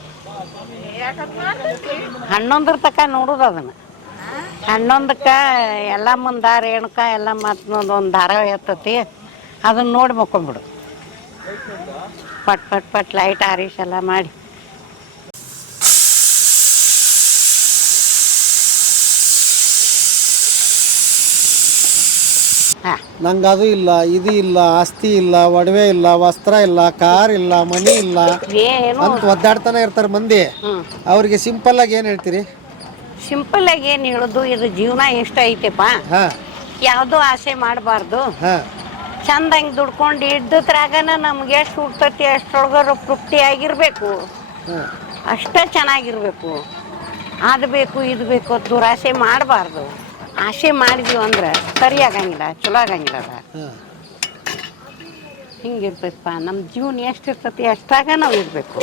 11 ತನಕ ನೋಡೋದು ಅದನ್ನು. 11ಕ್ಕೆ ಎಲ್ಲ ಮುಂದೆ ರೇಣುಕ ಎಲ್ಲ ಮತ್ತು ಒಂದು ಧಾರಾವಾಹಿ ಹತ್ತತಿ, ಅದನ್ನು ನೋಡಿ ಮಕ್ಕೊಂಬಿಡು. ಪಟ್ ಲೈಟ್ ಆರಿಸ್ ಎಲ್ಲ ಮಾಡಿ. ನಂಗೆ ಅದು ಇಲ್ಲ, ಇದು ಇಲ್ಲ, ಆಸ್ತಿ ಇಲ್ಲ, ಒಡವೆ ಇಲ್ಲ, ವಸ್ತ್ರ ಇಲ್ಲ, ಕಾರ್ ಇಲ್ಲ, ಮನಿ ಇಲ್ಲ ಅಂತ ಒದ್ದಾಡ್ತಾನೆ ಇರ್ತಾರೆ ಮಂದಿ. ಅವ್ರಿಗೆ ಸಿಂಪಲ್ ಆಗಿ ಏನು ಹೇಳ್ತೀರಿ? ಸಿಂಪಲ್ ಆಗಿ ಏನು ಹೇಳೋದು, ಇದು ಜೀವನ ಎಷ್ಟು ಐತೆಪ್ಪ, ಯಾವುದೋ ಆಸೆ ಮಾಡಬಾರ್ದು. ಚಂದಂಗೆ ದುಡ್ಕೊಂಡು ಇದ್ದದ್ರಾಗನ ನಮ್ಗೆ ಎಷ್ಟು ಹುಡ್ತತಿ ಅಷ್ಟೊಳಗರ ತೃಪ್ತಿ ಆಗಿರಬೇಕು, ಅಷ್ಟೇ ಚೆನ್ನಾಗಿರ್ಬೇಕು. ಅದು ಬೇಕು ಇದು ಬೇಕು ದುರಾಸೆ ಮಾಡಬಾರ್ದು. ಆಸೆ ಮಾಡಿದ್ವಿ ಅಂದ್ರೆ ಸರಿ ಆಗಂಗಿಲ್ಲ, ಚಲೋ ಆಗಂಗಿಲ್ಲ. ಹಿಂಗಿರ್ತೈತಪ್ಪ ನಮ್ಮ ಜೀವನ ಎಷ್ಟಿರ್ತೈತಿ ಅಷ್ಟಾಗ ನಾವು ಇರಬೇಕು.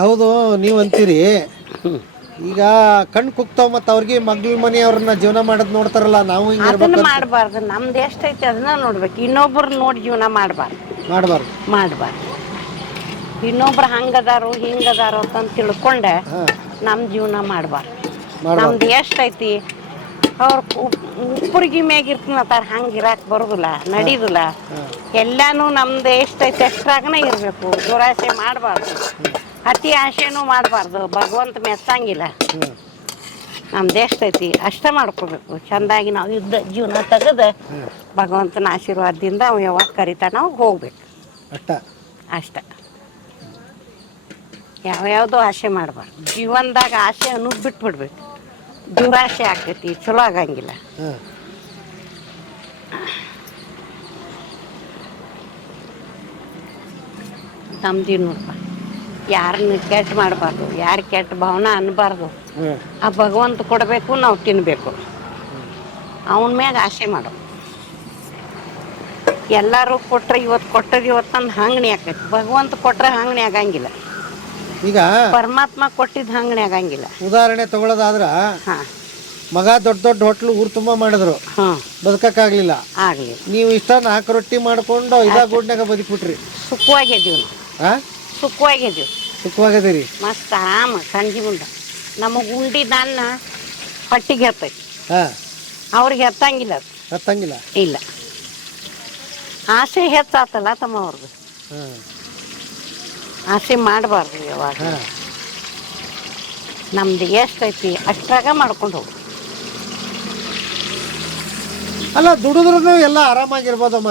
ಹೌದು, ನೀವು ಅಂತೀರಿ ಈಗ ಕಣ್ ಕುಕ್ತಾವ ಮತ್ತು ಅವ್ರಿಗೆ ಮಗ್ಳ ಮನೆಯವ್ರನ್ನ ಜೀವನ ಮಾಡೋದು ನೋಡ್ತಾರಲ್ಲ, ನಾವು ಹಿಂಗೆ ಅದನ್ನ ಮಾಡಬಾರ್ದು. ನಮ್ದು ಎಷ್ಟೈತಿ ಅದನ್ನ ನೋಡ್ಬೇಕು, ಇನ್ನೊಬ್ರು ನೋಡಿ ಜೀವನ ಮಾಡಬಾರ್ದು. ಇನ್ನೊಬ್ರು ಹಂಗದಾರು ಹಿಂಗದಾರು ಅಂತ ತಿಳ್ಕೊಂಡೆ ನಮ್ಮ ಜೀವನ ಮಾಡಬಾರ್ದು. ನಮ್ದು ಎಷ್ಟೈತಿ ಅವ್ರು ಉಪ್ಪರಿಗೆ ಮ್ಯಾಗಿರ್ತೀನತ್ತಾರ, ಹಂಗೆ ಇರಕ್ಕೆ ಬರೋದಿಲ್ಲ, ನಡೀದಿಲ್ಲ. ಎಲ್ಲಾನು ನಮ್ದು ಎಷ್ಟೈತಿ ಅಷ್ಟ್ರಾಗನೇ ಇರಬೇಕು. ದುರಾಸೆ ಮಾಡಬಾರ್ದು, ಅತಿ ಆಸೆನೂ ಮಾಡಬಾರ್ದು. ಭಗವಂತ ಮೆಚ್ಚಂಗಿಲ್ಲ. ನಮ್ದು ಎಷ್ಟೈತಿ ಅಷ್ಟೇ ಮಾಡ್ಕೋಬೇಕು. ಚೆಂದಾಗಿ ನಾವು ಯುದ್ಧ ಜೀವನ ತೆಗೆದು ಭಗವಂತನ ಆಶೀರ್ವಾದದಿಂದ ಅವು ಯಾವಾಗ ಕರಿತಾನ ನಾವು ಹೋಗ್ಬೇಕು ಅಷ್ಟೆ. ಯಾವ್ಯಾವುದೋ ಆಸೆ ಮಾಡಬಾರ್ದು. ಜೀವನದಾಗ ಆಸೆ ಅನ್ನೋದು ಬಿಟ್ಬಿಡ್ಬೇಕು. ದುರಾಸೆ ಆಗ್ತೈತಿ, ಚಲೋ ಆಗಂಗಿಲ್ಲ. ನಮ್ದು ನೋಡಪ್ಪ, ಯಾರನ್ನ ಕೆಟ್ಟ ಮಾಡಬಾರ್ದು, ಯಾರು ಕೆಟ್ಟ ಭಾವನೆ ಅನ್ನಬಾರ್ದು. ಆ ಭಗವಂತ ಕೊಡಬೇಕು, ನಾವು ತಿನ್ನಬೇಕು. ಅವನ ಮ್ಯಾಗ ಆಸೆ ಮಾಡು. ಎಲ್ಲರೂ ಕೊಟ್ರೆ ಇವತ್ತು ಕೊಟ್ಟರೆ ಇವತ್ತಂದು ಹಂಗಣಿ ಆಕೈತಿ. ಭಗವಂತ ಕೊಟ್ರೆ ಹಂಗಣಿ ಆಗಂಗಿಲ್ಲ. ಈಗ ಪರಮಾತ್ಮ ಕೊಟ್ಟಿದ್ದು ಹಂಗಣಿ ಆಗಂಗಿಲ್ಲ. ಉದಾಹರಣೆ ತಗೊಳ್ಳೋದಾದ್ರ ಮಗ ದೊಡ್ಡ ದೊಡ್ಡ ಹೋಟ್ಲು ಊರು ತುಂಬ ಮಾಡಿದ್ರು, ಬದುಕಕ್ಕಾಗ್ಲಿಲ್ಲ. ನೀವು ಇಷ್ಟ 4 ರೊಟ್ಟಿ ಮಾಡ್ಕೊಂಡು ಇದಾಗ ಗುಡ್ನಾಗ ಬದುಕ್ಬಿಟ್ರಿ. ಸುಖವಾಗಿದ್ದೀವಿ ನಾವು, ಸುಖವಾಗಿದ್ದೀವಿ. ಮಸ್ತ್ ಆರಾಮ ಸಂಜೆ ಮುಂದೆ ನಮಗೆ ಉಂಡಿದ್ದನ್ನ ಹೊಟ್ಟಿಗೆ ಹತ್ತೈತಿ, ಅವ್ರಿಗೆ ಹತ್ತಂಗಿಲ್ಲ. ಇಲ್ಲ, ಆಸೆ ಹೆಚ್ಚಾತಲ್ಲ ತಮ್ಮ ಅವ್ರದ್ದು. ಆಸೆ ಮಾಡಬಾರ್ದು ಯಾವಾಗ. ನಮ್ದು ಎಷ್ಟೈತಿ ಅಷ್ಟ್ರಾಗ ಮಾಡ್ಕೊಂಡು ಹೋಗಿ. ಅಲ್ಲ, ದುಡಿದ್ರು ಎಲ್ಲ ಆರಾಮಾಗಿರ್ಬೋದಮ್ಮ.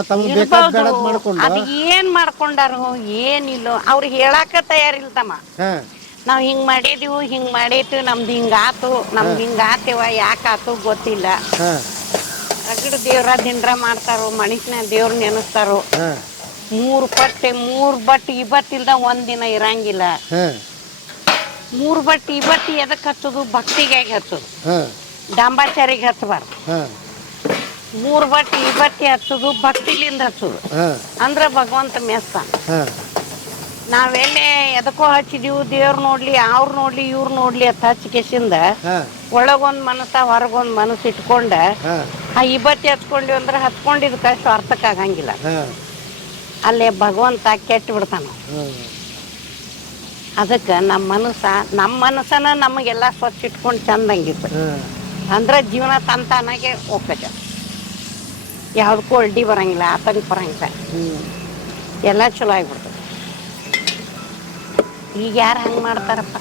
ಅದು ಏನ್ ಮಾಡ್ಕೊಂಡಾರು ಏನಿಲ್ಲೋ ಅವ್ರಿಗೆ ಹೇಳಾಕ ತಯಾರಿಲ್ಲ ತಮ್ಮ. ನಾವ್ ಹಿಂಗ್ ಮಾಡೇತೀವಿ, ನಮ್ದು ಹಿಂಗಾತೇವ, ಯಾಕಾತು ಗೊತ್ತಿಲ್ಲ. ರಗಡ ದೇವ್ರ ದಿಂಡ್ರ ಮಾಡ್ತಾರೋ, ಮನುಷ್ಯನ ದೇವ್ರ ನೆನೆಸ್ತಾರೋ. 3 ಬಟ್ಟೆ ಇವತ್ತಿಲ್ದ ಒಂದಿನ ಇರಂಗಿಲ್ಲ. 3 ಬಟ್ಟೆ ಎದಕ್ಕೆ ಹಚ್ಚೋದು? ಭಕ್ತಿಗೆ ಹಚ್ಚೋದು, ಡಾಂಬಾಚಾರಿಗೆ ಹಚ್ಚಬಾರ್ದು. 3 ಬಟ್ಟೆ ಹಚ್ಚೋದು ಭಕ್ತಿಲಿಂದ ಹಚ್ಚೋದು. ಅಂದ್ರ ಭಗವಂತ ಮೆಸ್ತ. ನಾವೆಲ್ಲೇ ಎದಕ್ಕೋ ಹಚ್ಚಿದೀವಿ, ದೇವ್ರ ನೋಡ್ಲಿ, ಅವ್ರು ನೋಡ್ಲಿ, ಇವ್ರು ನೋಡ್ಲಿ ಅಂತ ಹಚ್ಚಿಕೆಸಿಂದ ಒಳಗೊಂದ್ ಮನಸ್ಸ ಹೊರಗೊಂದ್ ಮನಸ್ಸು ಇಟ್ಕೊಂಡ ಆ ಇಬತ್ತಿ ಹಚ್ಕೊಂಡಿವಿ ಅಂದ್ರೆ ಹಚ್ಕೊಂಡಿದ್ದಕ್ಕೆ ಸ್ವಾರ್ಥಕ್ಕೆ ಆಗಂಗಿಲ್ಲ. ಅಲ್ಲೇ ಭಗವಂತ ಕೆಟ್ಟು ಬಿಡ್ತಾನ. ಅದಕ್ಕೆ ನಮ್ಮ ಮನಸ್ಸನ್ನ ನಮಗೆಲ್ಲ ಸ್ವಚ್ಛ ಇಟ್ಕೊಂಡು ಚಂದಂಗಿತ್ತು ಅಂದ್ರೆ ಜೀವನ ತಂತಾನಾಗೆ ಹೋಗ್ತೈತೆ. ಯಾವುದಕ್ಕೂ ಅಡ್ಡಿ ಬರಂಗಿಲ್ಲ, ಆತಂಕ ಬರಂಗಿಲ್ಲ, ಎಲ್ಲ ಚಲೋ ಆಗಿಬಿಡ್ತದೆ. ಈಗ ಯಾರು ಹಂಗೆ ಮಾಡ್ತಾರಪ್ಪ?